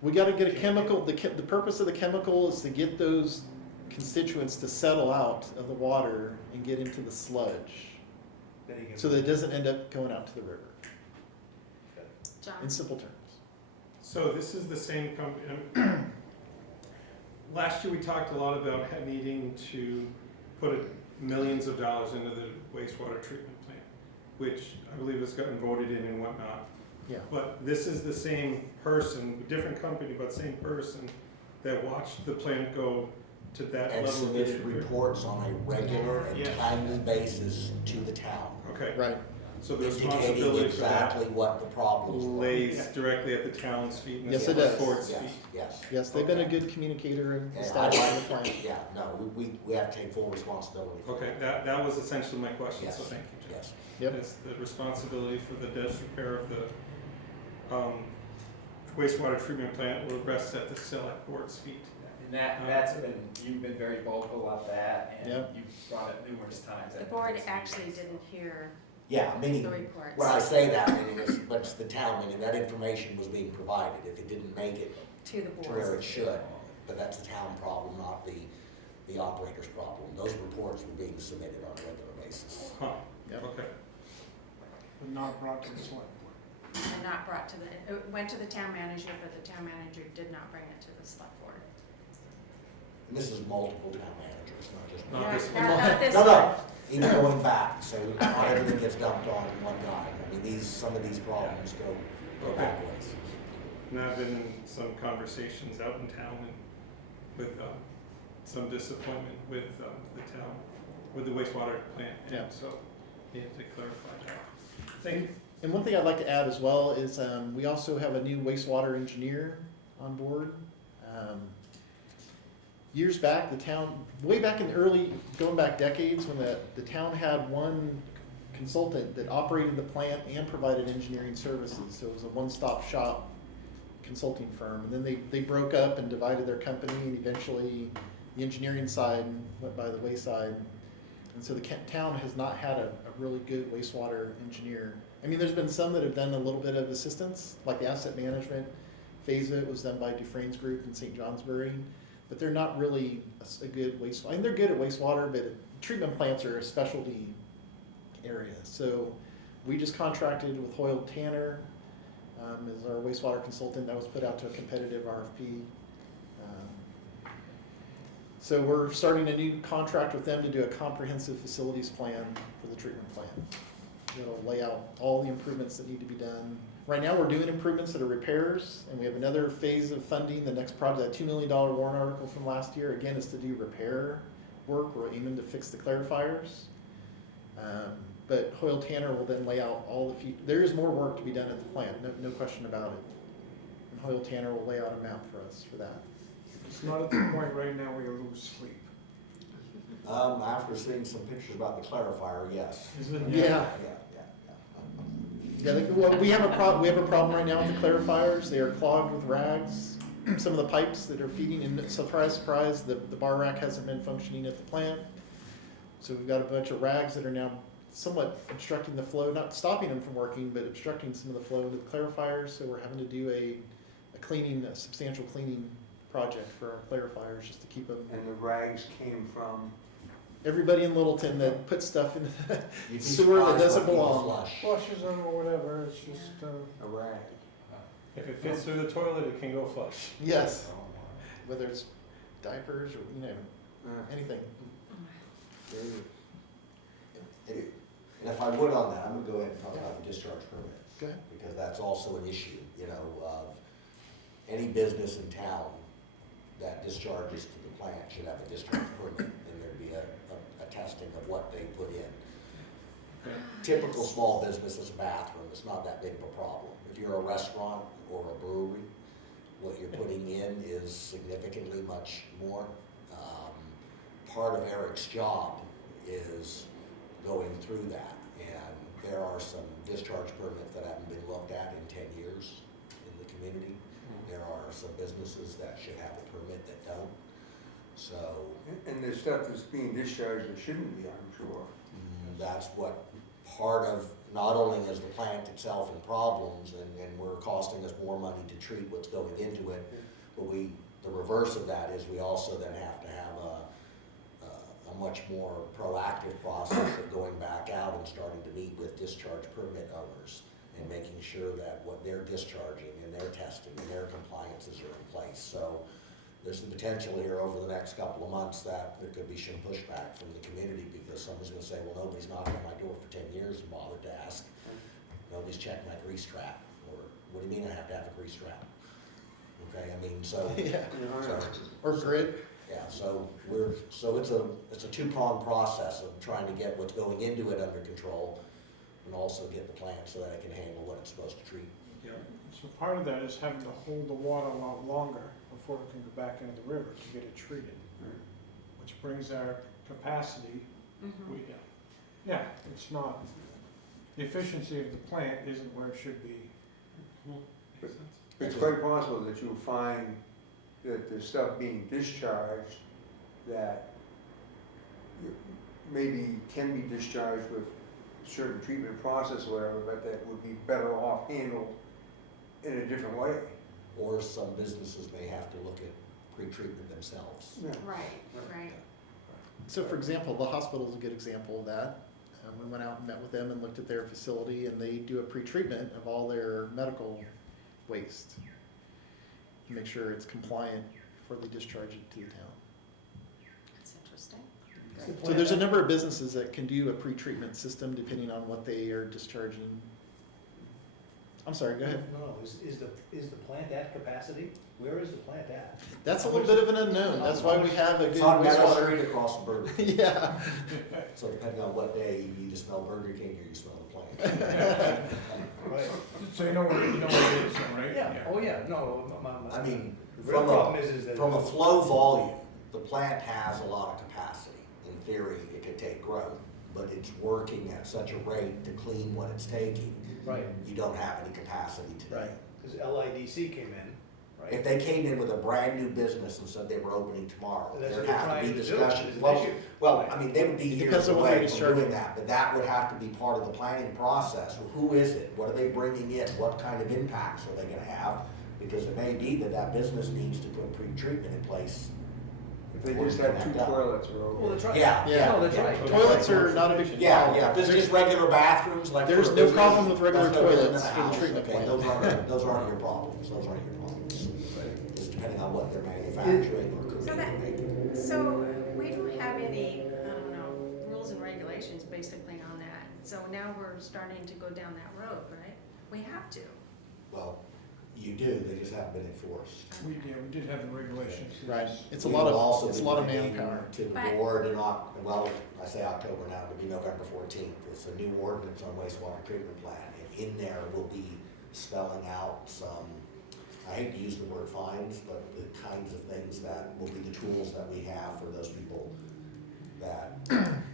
We got to get a chemical. The purpose of the chemical is to get those constituents to settle out of the water and get into the sludge, Then you can. so that it doesn't end up going out to the river. John? In simple terms. So this is the same company. Last year, we talked a lot about needing to put millions of dollars into the wastewater treatment plant, which I believe has gotten voted in and whatnot. Yeah. But this is the same person, different company, but same person that watched the plant go to that And level of submitted disrepair. reports on a regular and Yeah. timely basis to the town, Okay. Right. So the indicating responsibility for that exactly what the problems were. lays directly at the town's feet and Yes, the it does. board's Yes, feet. yes. Yes, they've been a good communicator and And establishing the I plan. like, yeah, no, we have to take full responsibility for Okay, that. that was essentially my question, Yes. so thank you, Jeff. Yes. Yep. Is the responsibility for the disrepair of the wastewater treatment plant will rest at the select board's feet. And that's been, you've been very vocal about that, and Yep. you've brought it numerous times. The board actually didn't hear Yeah, meaning, the reports. when I say that, meaning it's, but it's the town, meaning that information was being provided. If it didn't make it To the to where boards. it should, but that's the town problem, not the operator's problem. Those reports were being submitted on a regular basis. Huh, Yep. okay. But not brought to the select board. And not brought to the, it went to the town manager, but the town manager did not bring it to the select board. And this is multiple town managers, not just Not one. this one. Not this No, one. no, even going back, so not everything gets dumped on one guy. I mean, some of these problems go back ways. And I've been in some conversations out in town and with some disappointment with the town, with the wastewater plant, Yeah. and so we had to clarify that. Thank you. And one thing I'd like to add as well is we also have a new wastewater engineer on board. Years back, the town, way back in the early, going back decades, when the town had one consultant that operated the plant and provided engineering services. So it was a one-stop shop consulting firm. And then they broke up and divided their company, and eventually the engineering side went by the wayside. And so the town has not had a really good wastewater engineer. I mean, there's been some that have done a little bit of assistance, like the asset management phase of it was done by Dufresne's group in St. Johnsbury, but they're not really a good wastewater. I mean, they're good at wastewater, but treatment plants are a specialty area. So we just contracted with Hoyle Tanner as our wastewater consultant. That was put out to a competitive RFP. So we're starting a new contract with them to do a comprehensive facilities plan for the treatment plant. It'll lay out all the improvements that need to be done. Right now, we're doing improvements that are repairs, and we have another phase of funding. The next project, that $2 million warrant article from last year, again, is to do repair work. We're aiming to fix the clarifiers. But Hoyle Tanner will then lay out all the there is more work to be done at the plant, no question about it. And Hoyle Tanner will lay out a map for us for that. It's not at the point right now where you lose sleep. After seeing some pictures about the clarifier, yes. Is it? Yeah. Yeah, we have a problem right now with the clarifiers. They are clogged with rags. Some of the pipes that are feeding, and surprise, surprise, the bar rack hasn't been functioning at the plant. So we've got a bunch of rags that are now somewhat obstructing the flow, not stopping them from working, but obstructing some of the flow into the clarifiers. So we're having to do a substantial cleaning project for our clarifiers just to keep them. And the rags came from? Everybody in Littleton that puts stuff into the You'd be sewer that surprised doesn't what people belong. flush. Flushes them or whatever, it's just, A rag. If it fits through the toilet, it can go flush. Yes, whether it's diapers or, anything. And if I would on that, I'm gonna go ahead and talk about the discharge permits. Go ahead. Because that's also an issue, of any business in town that discharges to the plant should have a discharge permit, and there'd be a testing of what they put in. Typical small business is a bathroom, it's not that big of a problem. If you're a restaurant or a brewery, what you're putting in is significantly much more. Part of Eric's job is going through that, and there are some discharge permits that haven't been looked at in 10 years in the community. There are some businesses that should have a permit that don't. So And there's stuff that's being discharged that shouldn't be, I'm sure. that's what part of, not only is the plant itself in problems and we're costing us more money to treat what's going into it, but the reverse of that is we also then have to have a much more proactive process of going back out and starting to meet with discharge permit owners and making sure that what they're discharging and their testing and their compliances are in place. So there's the potential here over the next couple of months that there could be some pushback from the community because someone's gonna say, well, nobody's knocked on my door for 10 years and bothered to ask. Nobody's checked my grease trap. Or, what do you mean I have to have a grease trap? Okay, I mean, so. Yeah. so Or grid. yeah, so it's a two-pronged process of trying to get what's going into it under control and also get the plant so that it can handle what it's supposed to treat. Yeah. so part of that is having to hold the water a lot longer before it can go back into the river to get it treated. Which brings our capacity, yeah, it's not, the efficiency of the plant isn't where it should be. It's quite possible that you'll find that there's stuff being discharged that maybe can be discharged with certain treatment process or whatever, but that would be better off handled in a different way. Or some businesses may have to look at pre-treatment themselves. Yeah. Right. So for example, the hospital is a good example of that. We went out and met with them and looked at their facility, and they do a pre-treatment of all their medical waste. Make sure it's compliant before they discharge it to the town. That's interesting. So there's a number of businesses that can do a pre-treatment system depending on what they are discharging. I'm sorry, go ahead. No, is the plant at capacity? Where is the plant at? That's a little bit of an unknown. That's why we have a good It's on Meadow wastewater. Street across the Burger King. Yeah. So depending on what day you just smell Burger King or you smell the plant. Right. So you know where it is, right? Yeah, oh yeah, no, I mean, the real from problem is that. from a flow volume, the plant has a lot of capacity. In theory, it could take growth, but it's working at such a rate to clean what it's taking. Right, You don't have any capacity today. Right. because LIDC came in, right? If they came in with a brand new business and said they were opening tomorrow, That's there'd what they're have to trying be to do, discussion. is an Well, issue. well, I mean, they would be It years depends on what they're away from discharging. doing that, but that would have to be part of the planning process. Who is it? What are they bringing in? What kind of impacts are they gonna have? Because it may be that that business needs to put pre-treatment in place. If they just had two toilets or. Well, that's right. Yeah, yeah. No, that's right. Toilets are not a big problem. Yeah, if it's just regular bathrooms, like. There's for a no business, problem with regular that's no different toilets than a for the house. treatment Okay, plant. those aren't your problems, those aren't your problems. It's depending on what they're manufacturing or cooking So or making. So we don't have any, I don't know, rules and regulations basically on that. So now we're starting to go down that road, right? We have to. Well, you do, they just haven't been enforced. We did have the regulations. Right. It's a We lot will also of, it's a be lot of bringing manpower. To the But- board in well, I say October now, it'll be November 14th. It's a new ordinance on wastewater treatment plant. And in there will be spelling out some, I hate to use the word fines, but the kinds of things that will be the tools that we have for those people that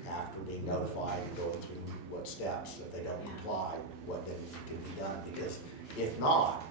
after being notified and going through what steps, if they don't Yeah. comply, what then can be done. Because if not,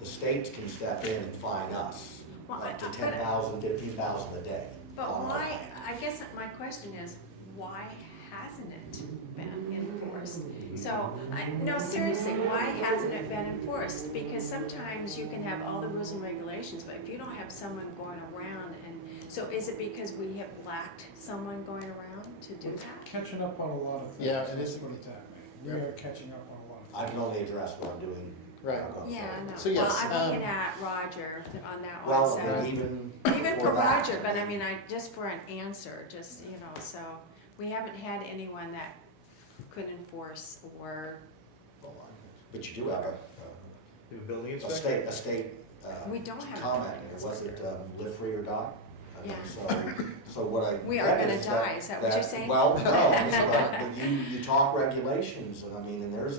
the states can step in and fine us Well, up to but- 10,000, 15,000 a day. But on our why, land. I guess my question is, why hasn't it been enforced? So, no, seriously, why hasn't it been enforced? Because sometimes you can have all the rules and regulations, but if you don't have someone going around and, so is it because we have lacked someone going around to do that? Catching up on a lot of things. Yeah, it let's is. put it that way. We are catching up on a lot of I things. can only address what I'm doing. Right. Yeah, I know. So yes, Well, I'm looking at Roger on that one, Well, so. and even Even for for that. Roger, but I mean, just for an answer, just, you know, so we haven't had anyone that could enforce or, But you do have The building a inspector? state we don't have. a comment, building was it inspector. live free or die? I mean, Yeah. So what I. We are read gonna is die, is that what you're saying? Well, no, but you talk regulations, and I mean, and there's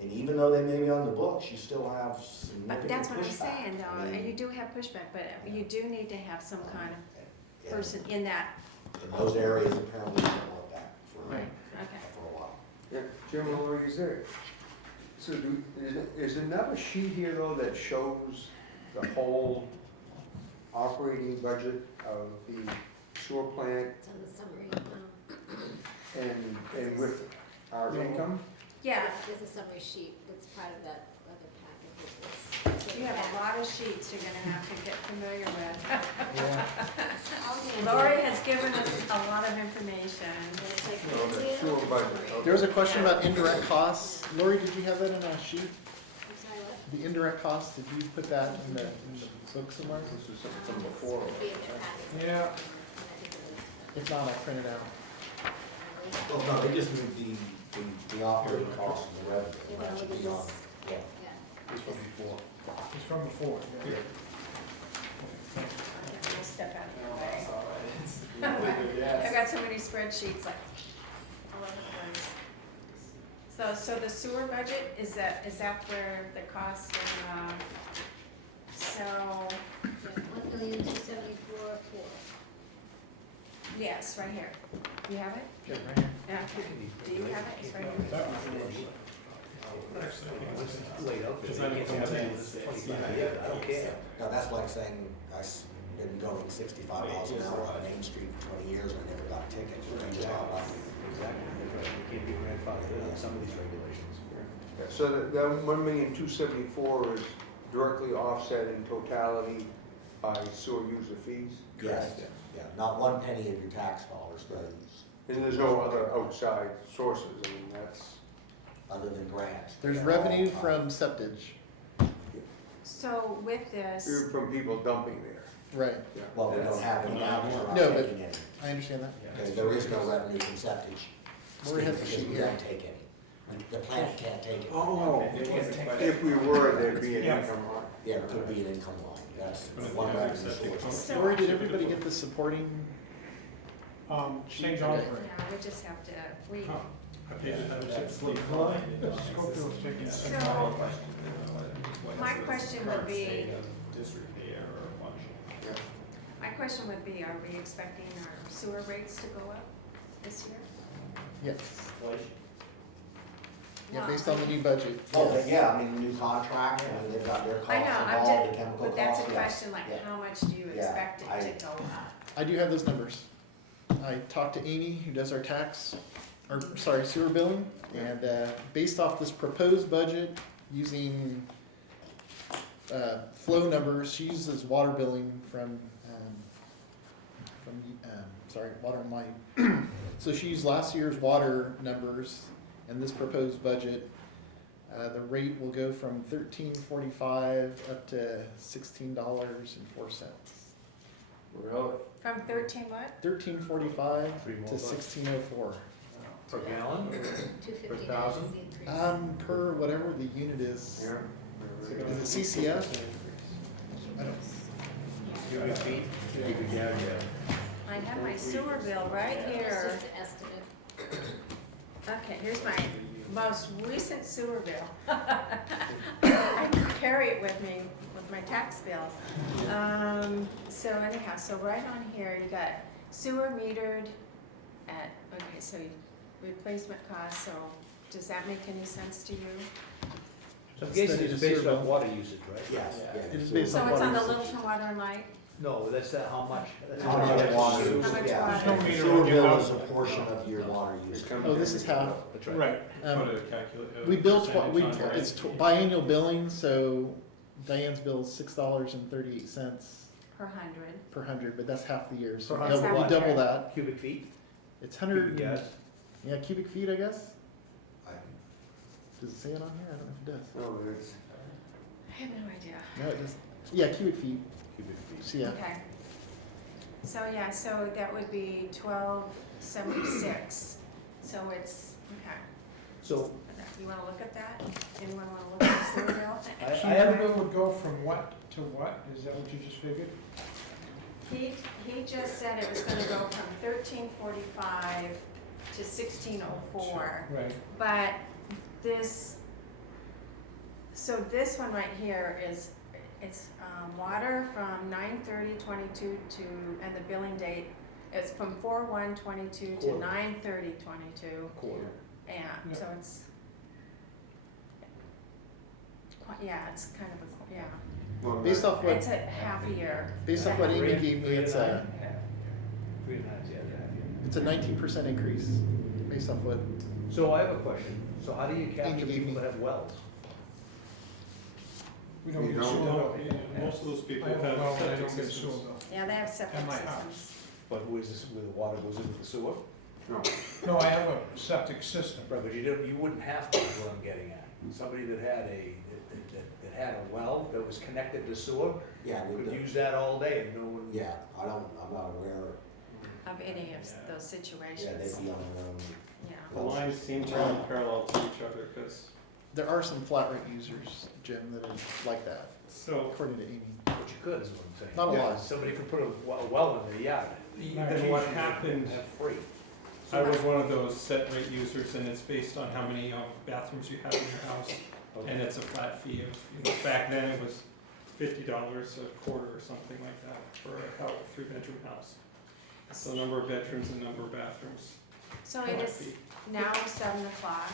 and even though they may be on the books, you still have But significant that's what I'm pushback. saying, I though, mean, you do have pushback, but you do need to have some kind of and person in that, In those areas, apparently, you don't want that for, right, okay. for a while. Yeah, Jim Mallory, is there not a sheet here though that shows the whole operating budget of the sewer plant It's on the summary, and with our income? Yeah, there's a summary sheet that's part of that other packet. you have a lot of sheets you're gonna have to get familiar with. Yeah. Lori has given us a lot of information. It's like, No, the it's sewer a budget, summary. okay. There was a question about indirect costs. Lori, did you have that in a sheet? I'm sorry, what? The indirect costs, did you put that in the book somewhere? This was something from before. It'd be in their packet. Yeah. And I think it was- If not, I'll print it out. Well, no, they just moved the operating costs and the revenue, Yeah, that should but be on, yeah. Yeah. This one before. It's from before, yeah. I'll step out of your way. I've got so many spreadsheets, like, all over the place. So the sewer budget, is that where the cost and, so, Yeah, 1,274,400. yes, right here. You have it? Yeah, right here. Yeah, do you have it? It's right here. That was yours. Once it's laid out there, you can't have it. It's 25 years, I don't care. Now, that's like saying, I've been going 65 miles an hour on Main Street for 20 years and I never got a ticket, so I just got lucky. Exactly, that's right. You can't be grandfathered some of these regulations. Yeah, so that 1,274,000 is directly offset in totality by sewer user fees? Yes, yeah, not one penny of your tax dollars goes, And there's no other outside sources, I mean, that's, other than grants. There's They're revenue all- from septage, So with this, from people dumping there. right, Yeah. Well, we don't have any now, because we're No, not but- taking any. I understand that. Because there is no revenue from septic. We're ahead of the Because sheet we here. don't take any. The plant can't take it. Oh, if we were, there'd be an income line. Yeah, it could be an income line, that's But if one you have revenue septic source. So- Lori, did everybody get the supporting? St. John's. yeah, we just have to, we, Huh. I paid it, I was just leaving. Scopio's taking. So, my question would be- District here or watching. my question would be, are we expecting our sewer rates to go up this year? Yes, Inflation. yeah, based on the new budget. Oh, yes. yeah, I mean, the new contract, I mean, they've got their costs I know, I'm involved, the just, chemical but that's a costs, yes. question, like, Yeah. how much do you Yeah, expect I- it to go up? I do have those numbers. I talked to Amy, who does our sewer billing, and based off this proposed budget, using flow numbers, she uses water billing from Water and Light. So she used last year's water numbers and this proposed budget. The rate will go from $13.45 up to $16.04. Really? From 13 what? $13.45 Three more to bucks. $16.04. Per gallon? 259 thousand? is the increase. Per whatever the unit is. Yeah. Is it CCS? I don't, Cubic feet? Cubic gallon, yeah. I have my sewer bill right It's here. just an estimate. Okay, here's my most recent sewer bill. I carry it with me with my tax bill. So anyhow, so right on here, you got sewer metered at, okay, so replacement cost, so does that make any sense to you? So I'm guessing Study it's the based sewer on bill. water usage, right? Yes, yeah. It is based So on it's on water the usage. Littleton Water and Light? No, that's how much? That's How much water, How much yeah. water? There's no meter Sewer on your bill house. is a portion of your water usage. Oh, this is half. That's right. Right. Um, Put We built, percentage on your it's rate. biannual billing, so Diane's bill is $6.38 Per hundred. per hundred, but that's half the year, so Per you hundred double- you what? double that. Cubic feet? It's Cubic 100, gas? yeah, cubic feet, I guess? I- Does it say it on here? I don't know if it does. No, it's, I have no idea. No, it does. Yeah, cubic feet, Cubic feet. so yeah. Okay. So, yeah, so that would be 1276. So it's, okay. So You wanna look at that? Anyone wanna look at the sewer bill? I Sewer have, bill would go from what to what? Is that what you just figured? He just said it was gonna go from 1345 to 1604. Right. But this, so this one right here is, it's water from 9/30/22 to, and the billing date is from 4/1/22 to Quarter. 9/30/22. quarter. Yeah, Yeah. so it's, yeah, it's kind of, yeah. well, Based off what, It's a half a year. based off what Amy gave me, it's a, 3.5, yeah, it's a 19% increase, based off what, So I have a question. So how do you capture Amy gave people me- that have wells? We don't You get don't? sewer bill. Most of those I people have have a well, and I septic don't get sewer systems. bill. Yeah, they have septic At my systems. house. But who is this, where the water goes into the sewer? no. No, I have a septic system. Right, but you wouldn't have to, is what I'm getting at. Somebody that had that had a well that was connected to sewer, Yeah, with could the, use that all day and no one. yeah, I'm not aware, Of any of those yeah, situations, they'd be on their own. yeah. The lines seem to run parallel to each other, because, there are some flat rate users, Jim, that are like that, so, according to Amy. But you could, is what I'm saying. Not a Yeah. lot. Somebody could put a well in their yard. then what happened, Have free. I was one of those set rate users, and it's based on how many bathrooms you have in your house, and it's a flat fee of, back then it was $50 a quarter or something like that for a 3-bedroom house. So number of bedrooms and number of bathrooms. So flat it is fee. now 7 o'clock,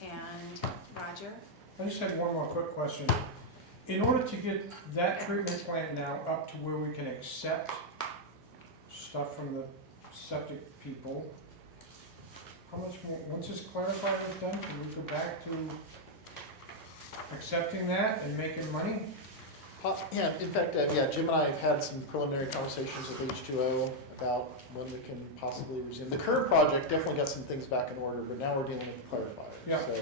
and Roger? I just had one more quick question. In order to get that treatment plant now up to where we can accept stuff from the septic people, how much more, once this clarifier is done, can we go back to accepting that and making money? Yeah, in fact, yeah, Jim and I have had some preliminary conversations with H2O about when we can possibly resume. The current project definitely got some things back in order, but now we're dealing with the clarifiers. Yeah. So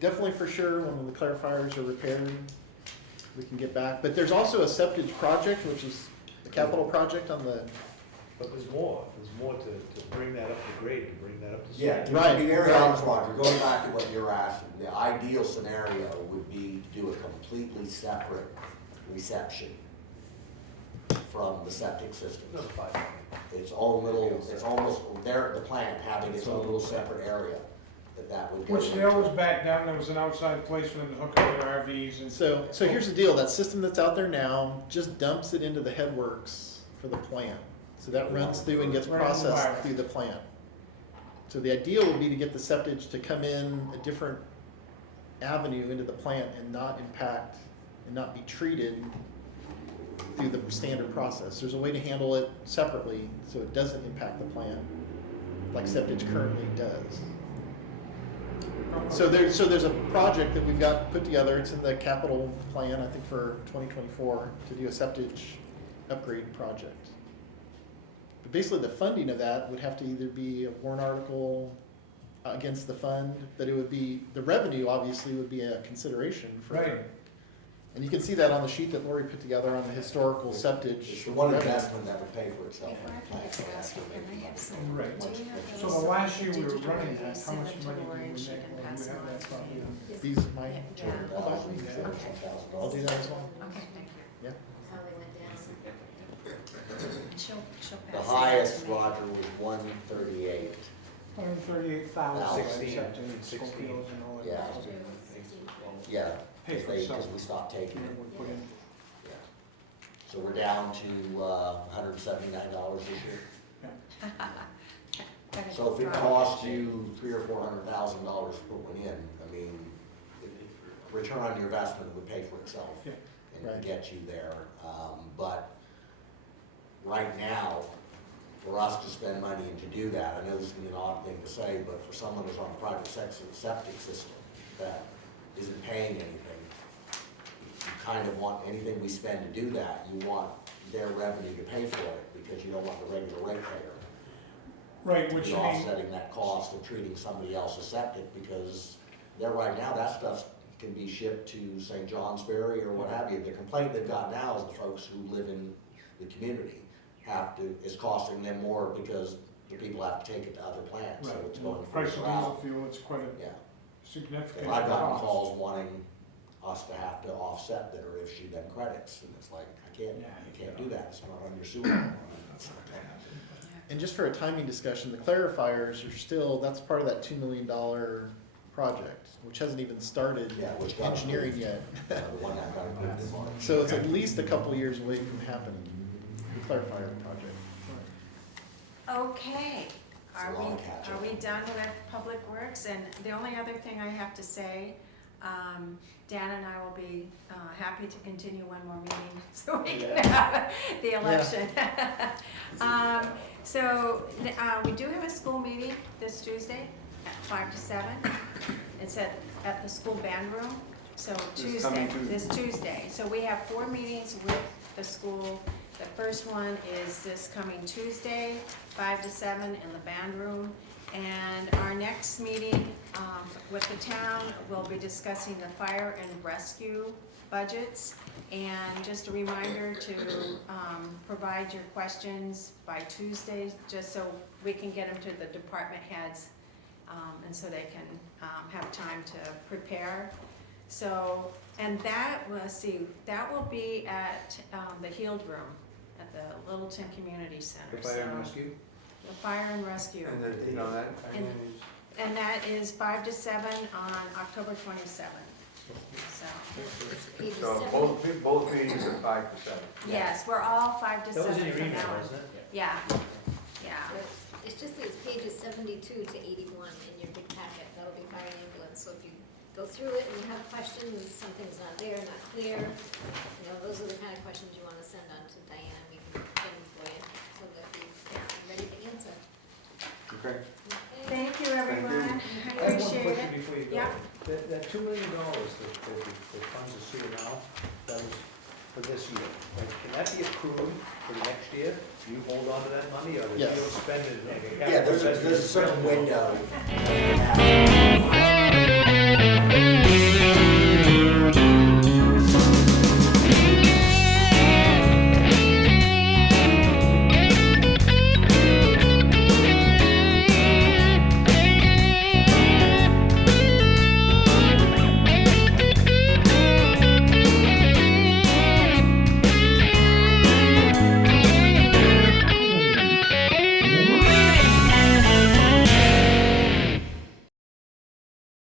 definitely for sure, when the clarifiers are repaired, we can get back. But there's also a septage project, which is the capital project on the, But there's more to bring that up to grade, to bring that up to. Yeah, speed. to Right, be very right. honest, Roger, going back to what you're asking, the ideal scenario would be to do a completely separate reception from the septic system. Another 5. Its own little, it's almost, there at the plant, having its own little separate area that would go Which they into. always back down, there was an outside place for them to hook up their RVs and. so here's the deal, that system that's out there now just dumps it into the headworks for the plant. So that runs through and gets Right on the processed wire. through the plant. So the ideal would be to get the septage to come in a different avenue into the plant and not impact, and not be treated through the standard process. There's a way to handle it separately so it doesn't impact the plant like septage currently does. So there's a project that we've got put together, it's in the capital plan, I think for 2024, to do a septage upgrade project. But basically the funding of that would have to either be a warrant article against the fund, but it would be, the revenue obviously would be a consideration for. Right. And you can see that on the sheet that Lori put together on the historical septage. It's the one investment that would pay for itself. Before I forget to ask you, can I have some? Right. Do you have So those, the last year we were digital running reviews? that, how Send much them to money did Lori we and she make can when pass we them had on that to property? me. These are my, Yeah. I'll do that as well. Okay, thank you. Yeah. How they went down. She'll pass The it highest, to me. Roger, was 138. 138,000. 16, except in 16. Schofields and all that. Yeah. Last year was 64. Yeah, Pay for itself. because we stopped taking it. And we put in, Yeah. So we're down to $179 this year. Better So if it drop costs you $300,000 or $400,000 to put one in, I mean, return on your investment would pay for itself Yeah. and Right. get you there. But right now, for us to spend money and to do that, I know this is gonna be an odd thing to say, but for someone who's on a private septic system that isn't paying anything, you kind of want anything we spend to do that, you want their revenue to pay for it because you don't want the regular ratepayer right, to which be I mean, offsetting that cost of treating somebody else's septic because there right now, that stuff can be shipped to St. Johnsbury or what have you. The complaint they've got now is the folks who live in the community is costing them more because the people have to take it to other plants, so right, it's and going the price of further diesel out. fuel, it's quite a Yeah, significant and I've gotten cost. calls wanting us to have to offset that or issue them credits, and it's like, I can't do that, it's not on your sewer. And just for a timing discussion, the clarifiers are still, that's part of that $2 million project, which hasn't even started Yeah, which got engineering approved. yet. The one that got approved in March. So it's at least a couple of years away from happening, the clarifier project. Okay, It's are a lot of catch-up. we done with Public Works? And the only other thing I have to say, Dan and I will be happy to continue one more meeting so we can have the election. So we do have a school meeting this Tuesday at 5 to 7. It's at the school band room, so This coming Tuesday. this Tuesday. So we have 4 meetings with the school. The first one is this coming Tuesday, 5 to 7 in the band room. And our next meeting with the town, we'll be discussing the fire and rescue budgets. And just a reminder to provide your questions by Tuesday, just so we can get them to the department heads, and so they can have time to prepare. So, and that, let's see, that will be at the Heald Room at the Littleton Community Center. The fire and So- rescue? The fire and rescue. And then, you know, that, I mean, And that is 5 to 7 on October 27th. So, It's pages so 70. both meetings are 5 to 7. yes, we're all 5 to 7 That was in your from email, now on. wasn't it? Yeah, yeah. It's just that it's pages 72 to 81 in your big packet, that'll be fire and ambulance, so if you go through it and you have questions, something's not there, not clear, you know, those are the kind of questions you wanna send on to Diane, we can get them for you, so that you're ready to answer. Okay. Okay, Thank you, everyone. I I have one appreciate question it. before you go. Yeah. That $2 million that funds the sewer now, that was for this year. Like, can that be accrued for the next year? Do you hold on to that money, or do you Yes. spend it? Yeah, there's a certain window.